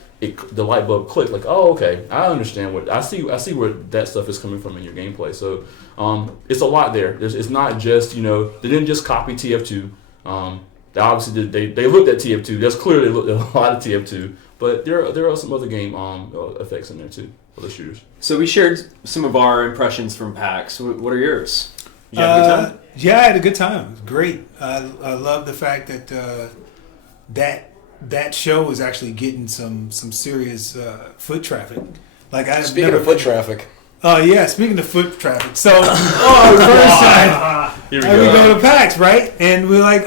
the light bulb clicked. Like, oh, okay, I understand what I see where that stuff is coming from in your gameplay. So, it's a lot there. It's not just they didn't just copy TF2. They obviously they looked at TF2. That's clear they looked at a lot of TF2. But there are some other game effects in there too for the shooters. So we shared some of our impressions from PAX. What are yours? Did you have a good time? Yeah, I had a good time. It was great. I love the fact that that show is actually getting some serious foot traffic. Like Speaking of foot traffic. Oh yeah, speaking of foot traffic. So first time we go to PAX, right? And we're like,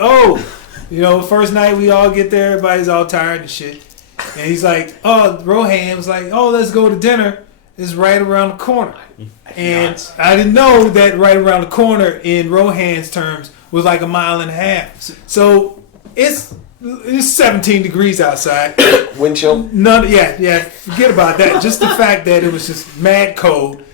first night we all get there, everybody's all tired and shit. And he's like, Rohan was like, let's go to dinner. It's right around the corner. And I didn't know that right around the corner in Rohan's terms was like a mile and a half. So it's 17 degrees outside. Wind chill? Yeah. Forget about that. Just the fact that it was just mad cold.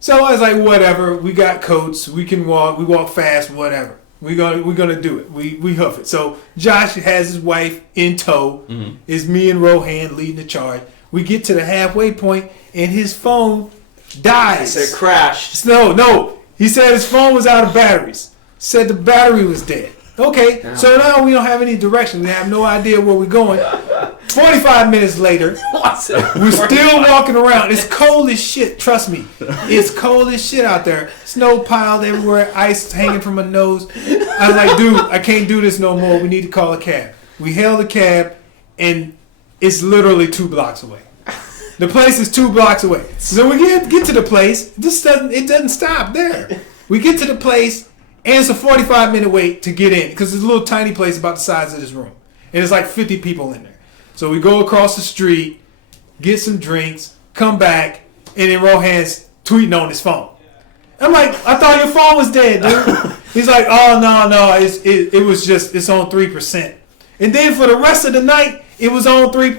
So I was like, whatever. We got coats. We can walk. We walk fast. Whatever. We're gonna do it. We hoof it. So Josh has his wife in tow. Mm-hmm. It's me and Rohan leading the charge. We get to the halfway point and his phone dies. It crashed. No. He said his phone was out of batteries. Said the battery was dead. Okay, so now we don't have any direction. We have no idea where we're going. 45 minutes later, we're still walking around. It's cold as shit. Trust me. It's cold as shit out there. Snow piled everywhere. Ice hanging from my nose. I was like, dude, I can't do this no more. We need to call a cab. We hailed a cab, and it's literally 2 blocks away. The place is 2 blocks away. So we get to the place. It doesn't stop there. We get to the place. And it's a 45-minute wait to get in because it's a little tiny place about the size of this room. And it's like 50 people in there. So we go across the street, get some drinks, come back, and then Rohan's tweeting on his phone. I'm like, I thought your phone was dead, dude. He's like, oh, no, it's on 3%. And then for the rest of the night, it was on 3%.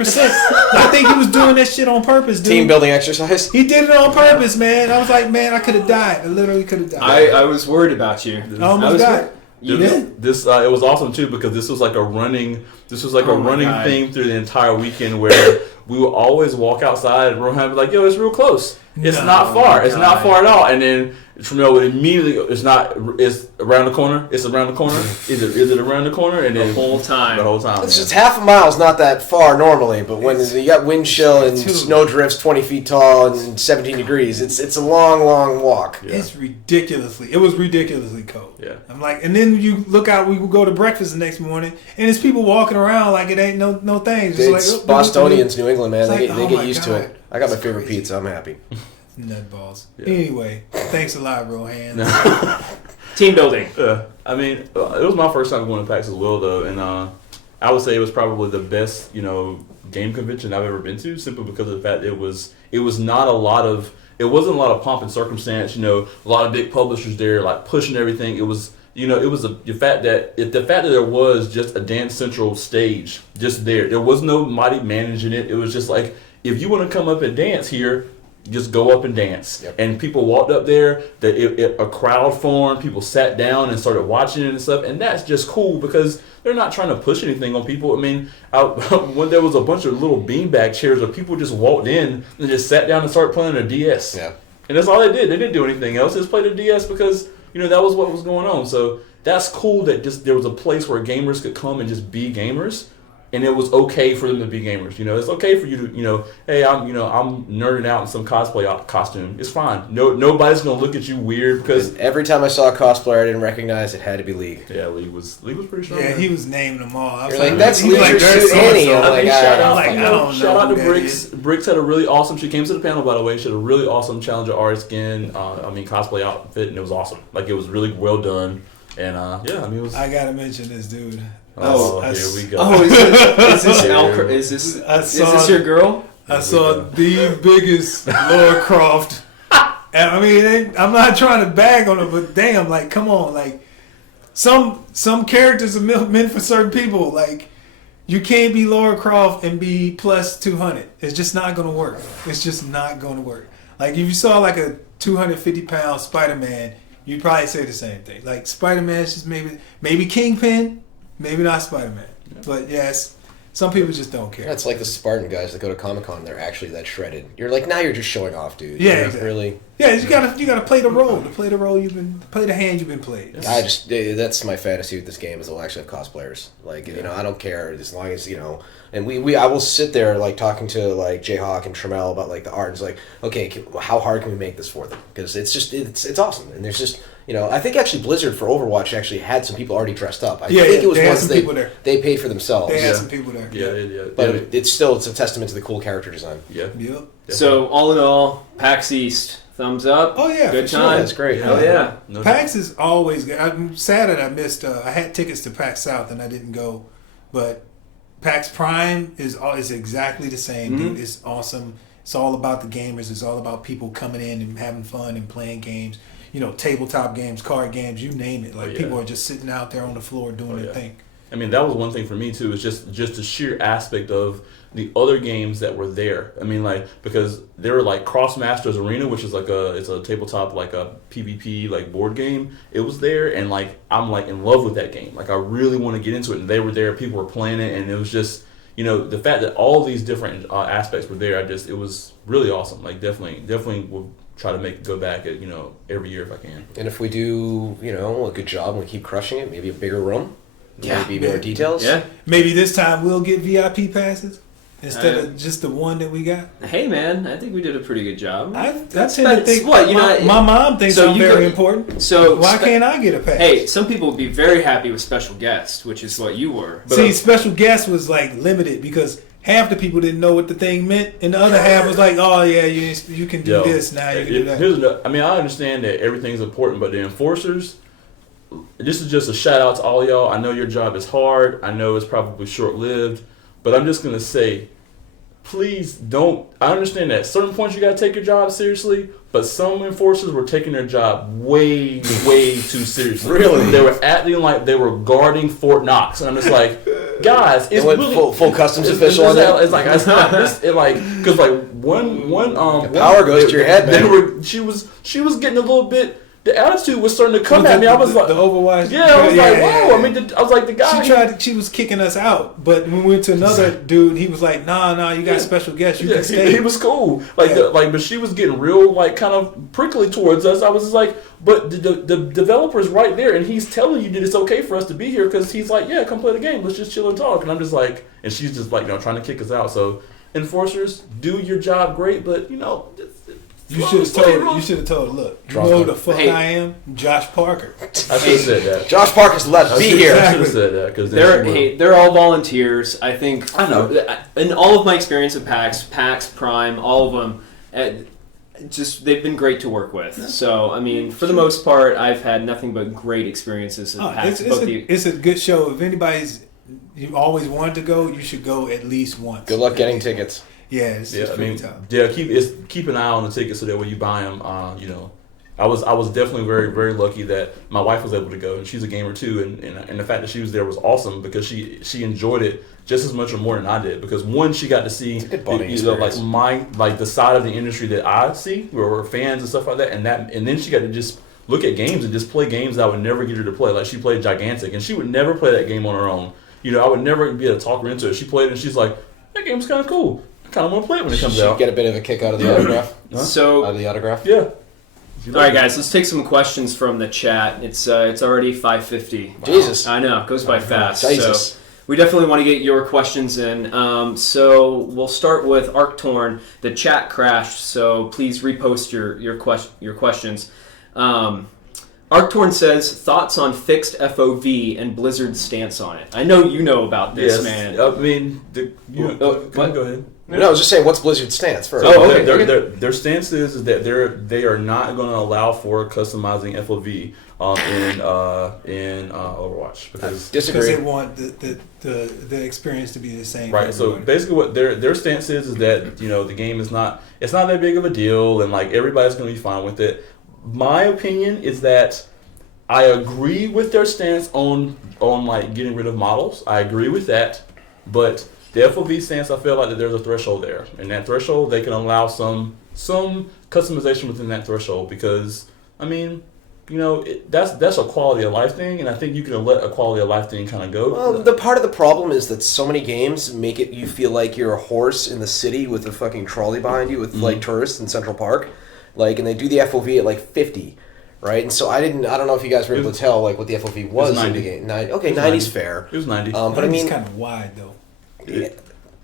I think he was doing that shit on purpose, dude. Team building exercise? He did it on purpose, man. I was like, man, I could have died. I literally could have died. I was worried about you. I almost died. You did? This it was awesome too because this was like a running theme through the entire weekend where we would always walk outside and Rohan would be like, yo, it's real close. It's not far. It's not far at all. And then Tremel immediately, it's around the corner. It's around the corner. Is it around the corner? And then the whole time. It's just half a mile is not that far normally, but when you got wind chill and snow drifts 20 feet tall and 17 degrees, it's a long, long walk. Yeah. It was ridiculously cold. Yeah. I'm like, and then you look out, we would go to breakfast the next morning, and there's people walking around like it ain't no thing. It's Bostonians, New England, man. They get used to it. I got my favorite pizza. I'm happy. Nutballs. Yeah. Anyway, thanks a lot, Rohan. Team building. I mean, it was my first time going to PAX as well, though, and I would say it was probably the best, game convention I've ever been to, simply because of the fact it wasn't a lot of pomp and circumstance. A lot of big publishers there, like pushing everything. It was it was the fact that there was just a Dance Central stage just there. There was no Mighty managing it. It was just like, if you want to come up and dance here, just go up and dance. Yep. And people walked up there. A crowd formed. People sat down and started watching it and stuff. And that's just cool because they're not trying to push anything on people. I mean, when there was a bunch of little beanbag chairs where people just walked in and just sat down and started playing their DS. Yeah. And that's all they did. They didn't do anything else. They just played their DS because that was what was going on. So that's cool that just there was a place where gamers could come and just be gamers. And it was okay for them to be gamers. It's okay for you to, hey, I'm nerding out in some cosplay costume. It's fine. Nobody's gonna look at you weird because every time I saw a cosplayer, I didn't recognize it had to be League. Yeah, League was pretty strong. Yeah, he was naming them all. I was like, that's League or there's Annie. Shout out to Bricks. Bricks had a really awesome. She came to the panel, by the way. She had a really awesome Challenger art skin. Cosplay outfit, and it was awesome. Like, it was really well done. And it was. I gotta mention this dude. Here we go. Oh, is this your girl? I saw the biggest Laura Croft. And I mean, I'm not trying to bag on her, but damn, like, come on, like, some characters are meant for certain people. Like, you can't be Laura Croft and be plus 200. It's just not gonna work. It's just not gonna work. Like, if you saw like a 250-pound Spider-Man, you'd probably say the same thing. Like, Spider-Man's just maybe Kingpin. Maybe not Spider-Man, but yes, some people just don't care. That's like the Spartan guys that go to Comic-Con. They're actually that shredded. You're like, now you're just showing off, dude. Yeah, exactly. Really. Yeah, you gotta play the role. To play the role play the hand you've been played. That's my fantasy with this game is they'll actually have cosplayers. Like, I don't care as long as and I will sit there like talking to like Jayhawk and Trammell about like the art. And it's like, okay, how hard can we make this for them? Because it's awesome, and there's just. I think actually Blizzard for Overwatch actually had some people already dressed up. I think it was ones they paid for themselves. They had some people there. Yeah. But it's a testament to the cool character design. Yeah. Yep. So all in all, PAX East, thumbs up. Oh yeah, good time. Sure. That's great. Hell yeah. No PAX is always good. I'm sad that I missed. I had tickets to PAX South and I didn't go, but PAX Prime is exactly the same. Dude, it's awesome. It's all about the gamers. It's all about people coming in and having fun and playing games. Tabletop games, card games, you name it. Like, people are just sitting out there on the floor doing their thing. I mean, that was one thing for me too. Is just the sheer aspect of the other games that were there. I mean, like, because they were like Crossmasters Arena, which is like it's a tabletop, like a PvP like board game. It was there, and like I'm like in love with that game. Like, I really want to get into it, and they were there. People were playing it, and it was just the fact that all these different aspects were there. It was really awesome. Like, definitely will try to go back at every year if I can. And if we do a good job and we keep crushing it, maybe a bigger room, maybe more details. Yeah, maybe this time we'll get VIP passes instead of just the one that we got. Hey man, I think we did a pretty good job. I tend to think my mom thinks I'm very important. So why can't I get a pass? Hey, some people would be very happy with special guests, which is what you were. See, special guest was like limited because half the people didn't know what the thing meant, and the other half was like, "Oh yeah, you can do this now. You can do that." I understand that everything's important, but the enforcers. This is just a shout out to all y'all. I know your job is hard. I know it's probably short lived, but I'm just gonna say, please don't. I understand that at certain points you gotta take your job seriously, but some enforcers were taking their job way too seriously. Really? They were acting like they were guarding Fort Knox, and I'm just like, guys, it's really full customs official on that. It's like it's not this. It like because like one power goes to your head, man. She was getting a little bit. The attitude was starting to come at me. I was like, the Overwatch. Yeah, I was like, whoa. I mean, I was like, the guy. She was kicking us out, but when we went to another dude, he was like, nah, you got special guests. You can stay. He was cool. But she was getting real, like, kind of prickly towards us. I was just like, but the developer's right there, and he's telling you that it's okay for us to be here because he's like, yeah, come play the game. Let's just chill and talk. And I'm just like, and she's just like, trying to kick us out. So enforcers, do your job great, but You should have told her, look, you know who the fuck I am? Josh Parker. I should have said that. Josh Parker's allowed to be here. I should have said that. Because they're all volunteers. I think. I know. In all of my experience at PAX, Prime, all of them, they've been great to work with. So, I mean, for the most part, I've had nothing but great experiences at PAX. It's a good show. If you always wanted to go, you should go at least once. Good luck getting tickets. Yeah, it's pretty tough. Yeah, keep an eye on the tickets so that when you buy them, I was definitely very, very lucky that my wife was able to go, and she's a gamer too, and the fact that she was there was awesome because she enjoyed it just as much or more than I did, because one, she got to see like the side of the industry that I see, where we're fans and stuff like that, and then she got to just look at games and just play games that I would never get her to play. Like, she played Gigantic, and she would never play that game on her own. I would never be able to talk her into it. She played it, and she's like, that game's kind of cool. I kind of want to play it when it comes out. Get a bit of a kick out of the autograph. So, out of the autograph. Yeah. All right, guys, let's take some questions from the chat. It's already 5:50. Jesus, I know, it goes by fast. Jesus. So we definitely want to get your questions in. So we'll start with Arctorn. The chat crashed, so please repost your questions. Arctorn says, thoughts on fixed FOV and Blizzard's stance on it. I know you know about this, man. I mean, go ahead. No, I was just saying, what's Blizzard's stance first? Oh, okay. Their stance is that they are not going to allow for customizing FOV in Overwatch because they want the experience to be the same. Right. So basically, what their stance is that the game is not that big of a deal, and like everybody's going to be fine with it. My opinion is that I agree with their stance on like getting rid of models. I agree with that, but the FOV stance, I feel like that there's a threshold there, and that threshold they can allow some customization within that threshold, because I mean, that's a quality of life thing, and I think you can let a quality of life thing kind of go. Well, the part of the problem is that so many games make it you feel like you're a horse in the city with a fucking trolley behind you with like tourists in Central Park, like, and they do the FOV at like 50. Right, and so I don't know if you guys were able to tell like what the FOV was in the game. 90's fair. It was 90. But I mean, it's kind of wide though. Yeah,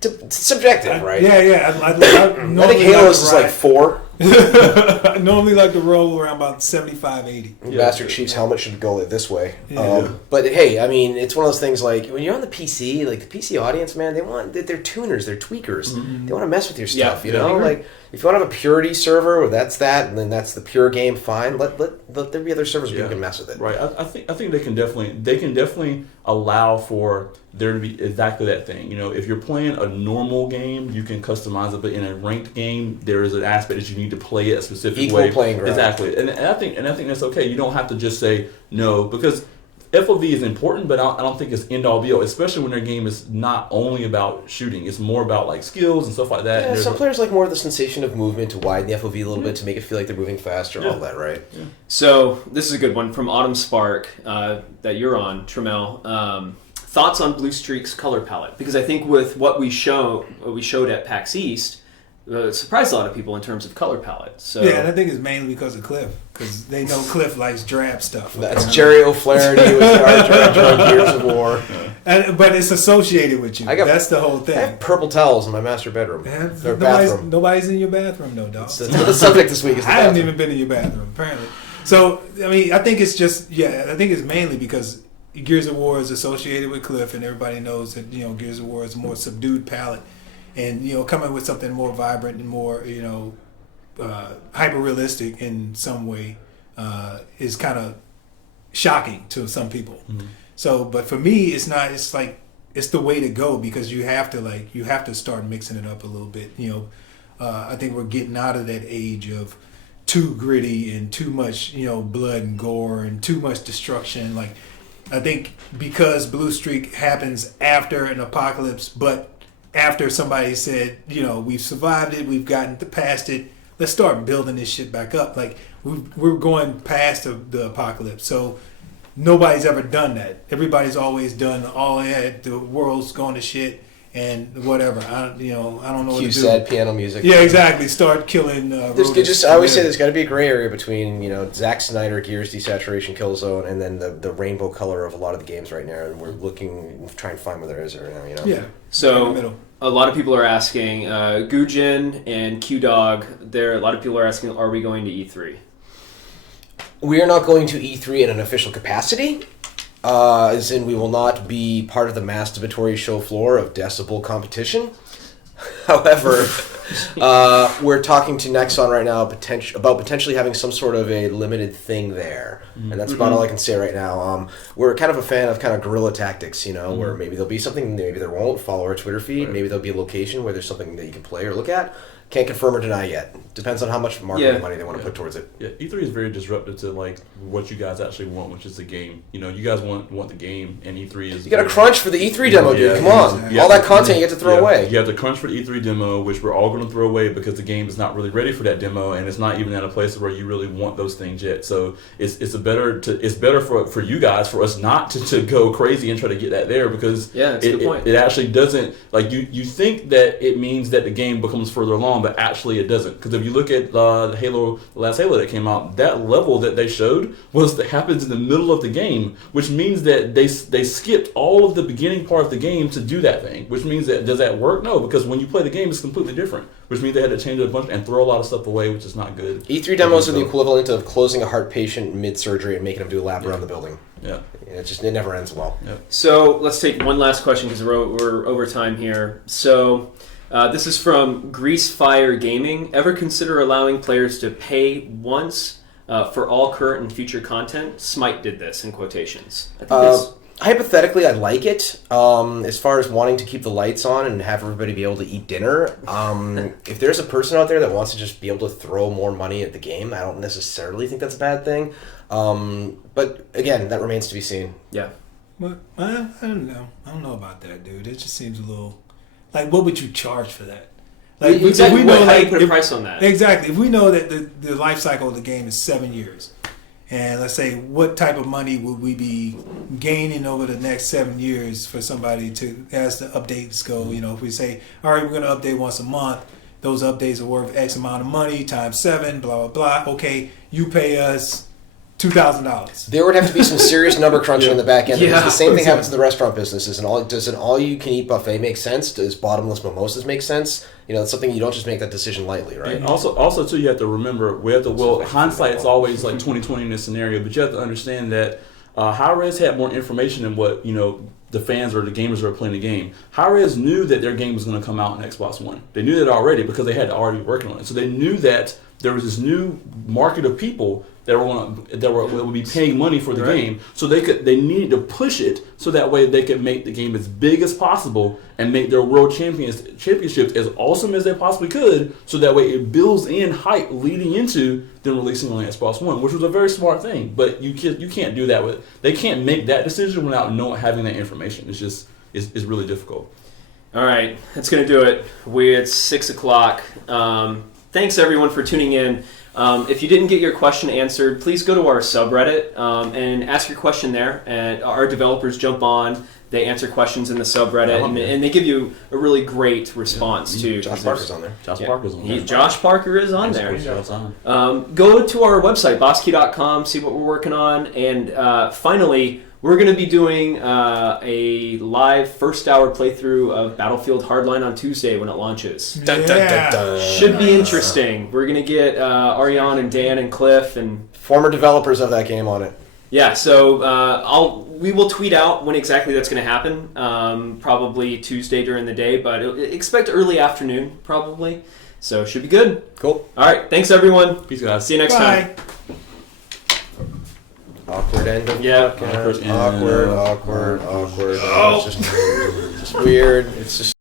it's subjective, right? Yeah. I think Halo's is like 4. I normally like to roll around about 75, 80. Master Chief's helmet should go this way. Yeah. But hey, I mean, it's one of those things like when you're on the PC, like the PC audience, man, they're tuners, they're tweakers. Mm-hmm. They want to mess with your stuff, you know? Like if you want to have a purity server where that's that, and then that's the pure game, fine. Let there be other servers where you can mess with it. Right. I think they can definitely allow for there to be exactly that thing. If you're playing a normal game, you can customize it, but in a ranked game, there is an aspect that you need to play it a specific way. Equal playing ground. Exactly. And I think that's okay. You don't have to just say no, because FOV is important, but I don't think it's end all be all, especially when their game is not only about shooting. It's more about like skills and stuff like that. Yeah, some players like more of the sensation of movement to widen the FOV a little bit to make it feel like they're moving faster, all that, right? Yeah. So this is a good one from Autumn Spark that you're on, Trammell. Thoughts on Blue Streak's color palette? Because I think with what we showed at PAX East, it surprised a lot of people in terms of color palette. So yeah, and I think it's mainly because of Cliff, because they know Cliff likes drab stuff. That's Jerry O'Flaherty with our director of Gears of War. But it's associated with you. That's the whole thing. I have purple towels in my master bedroom. Bathroom. Nobody's in your bathroom, though, dog. That's the subject this week is the I bathroom. haven't even been in your bathroom, apparently. So, I mean, I think it's just, I think it's mainly because Gears of War is associated with Cliff, and everybody knows that, Gears of War is a more subdued palette. And, coming with something more vibrant and more, hyper-realistic in some way is kind of shocking to some people. Mm-hmm. So, but for me, it's not, it's like, it's the way to go, because you have to start mixing it up a little bit. I think we're getting out of that age of too gritty and too much, blood and gore and too much destruction. Like, I think because Blue Streak happens after an apocalypse, but after somebody said, we've survived it, we've gotten past it, let's start building this shit back up. Like, we're going past the apocalypse. So nobody's ever done that. Everybody's always done all that. The world's going to shit and whatever. I don't know what to do. Sad piano music. Yeah, exactly. Start killing. I always say there's got to be a gray area between Zack Snyder, Gears Desaturation, Killzone, and then the rainbow color of a lot of the games right now. And we're trying to find where there is right now. Yeah. So a lot of people are asking, Gujin and QDog. A lot of people are asking, are we going to E3? We are not going to E3 in an official capacity. As in, we will not be part of the masturbatory show floor of decibel competition. However, we're talking to Nexon right now about potentially having some sort of a limited thing there. And that's about all I can say right now. We're kind of a fan of kind of guerrilla tactics, where maybe there'll be something, maybe there won't. Follow our Twitter feed. Right. Maybe there'll be a location where there's something that you can play or look at. Can't confirm or deny yet. Depends on how much marketing money they want to put towards it. Yeah, E3 is very disruptive to like what you guys actually want, which is the game. You know, you guys want the game, and E3 is. You got to crunch for the E3 demo, dude. Come on, all that content you get to throw away. You have to crunch for the E3 demo, which we're all going to throw away because the game is not really ready for that demo, and it's not even at a place where you really want those things yet. So it's better for you guys, for us not to go crazy and try to get that there, because that's a good point. It actually doesn't, like, you think that it means that the game becomes further along, but actually it doesn't. Because if you look at the last Halo that came out, that level that they showed happens in the middle of the game, which means that they skipped all of the beginning part of the game to do that thing. Which means that, does that work? No, because when you play the game, it's completely different. Which means they had to change it a bunch and throw a lot of stuff away, which is not good. E3 demos are the equivalent of closing a heart patient mid-surgery and making them do a lap around the building. Yeah. It never ends well. Yep. So let's take one last question because we're over time here. So this is from Grease Fire Gaming. Ever consider allowing players to pay once for all current and future content? Smite did this in quotations. I think hypothetically, I like it. As far as wanting to keep the lights on and have everybody be able to eat dinner, if there's a person out there that wants to just be able to throw more money at the game, I don't necessarily think that's a bad thing. But again, that remains to be seen. Yeah. But I don't know. I don't know about that, dude. It just seems a little like, what would you charge for that? Like, exactly. We know, how do like, you put a price on that? Exactly. If we know that the life cycle of the game is 7 years, and let's say, what type of money would we be gaining over the next 7 years for somebody to, as the updates go? You know, if we say, all right, we're going to update once a month, those updates are worth X amount of money times 7, blah, blah, blah. Okay, you pay us $2,000. There would have to be some serious number crunching in the back end. Because the same thing happens in the restaurant businesses. Does an all-you-can-eat buffet make sense? Does bottomless mimosas make sense? You know, it's something you don't just make that decision lightly, right? And also too, you have to remember, hindsight's always like 20/20 in this scenario, but you have to understand that Hi-Rez had more information than what, you know, the fans or the gamers who are playing the game. Hi-Rez knew that their game was going to come out on Xbox One. They knew that already because they had already been working on it. So they knew that there was this new market of people that would be paying money for the game. So they needed to push it so that way they could make the game as big as possible and make their world championships as awesome as they possibly could. So that way it builds in hype leading into them releasing on Xbox One, which was a very smart thing. But you can't do that they can't make that decision without having that information. It's really difficult. All right, that's going to do it. It's 6 o'clock. Thanks, everyone, for tuning in. If you didn't get your question answered, please go to our subreddit and ask your question there. And our developers jump on. They answer questions in the subreddit, and they give you a really great response, too. Josh Parker's on there. Josh Parker is on there. Go to our website, bosky.com, see what we're working on. And finally, we're going to be doing a live first-hour playthrough of Battlefield Hardline on Tuesday when it launches. Should be interesting. We're going to get Ariane and Dan and Cliff and former developers of that game on it. Yeah, so we will tweet out when exactly that's going to happen. Probably Tuesday during the day, but expect early afternoon probably. So should be good. Cool. All right, thanks everyone. Peace, guys. See you next time. Awkward ending. Yeah. Awkward. Oh. It's just weird. It's just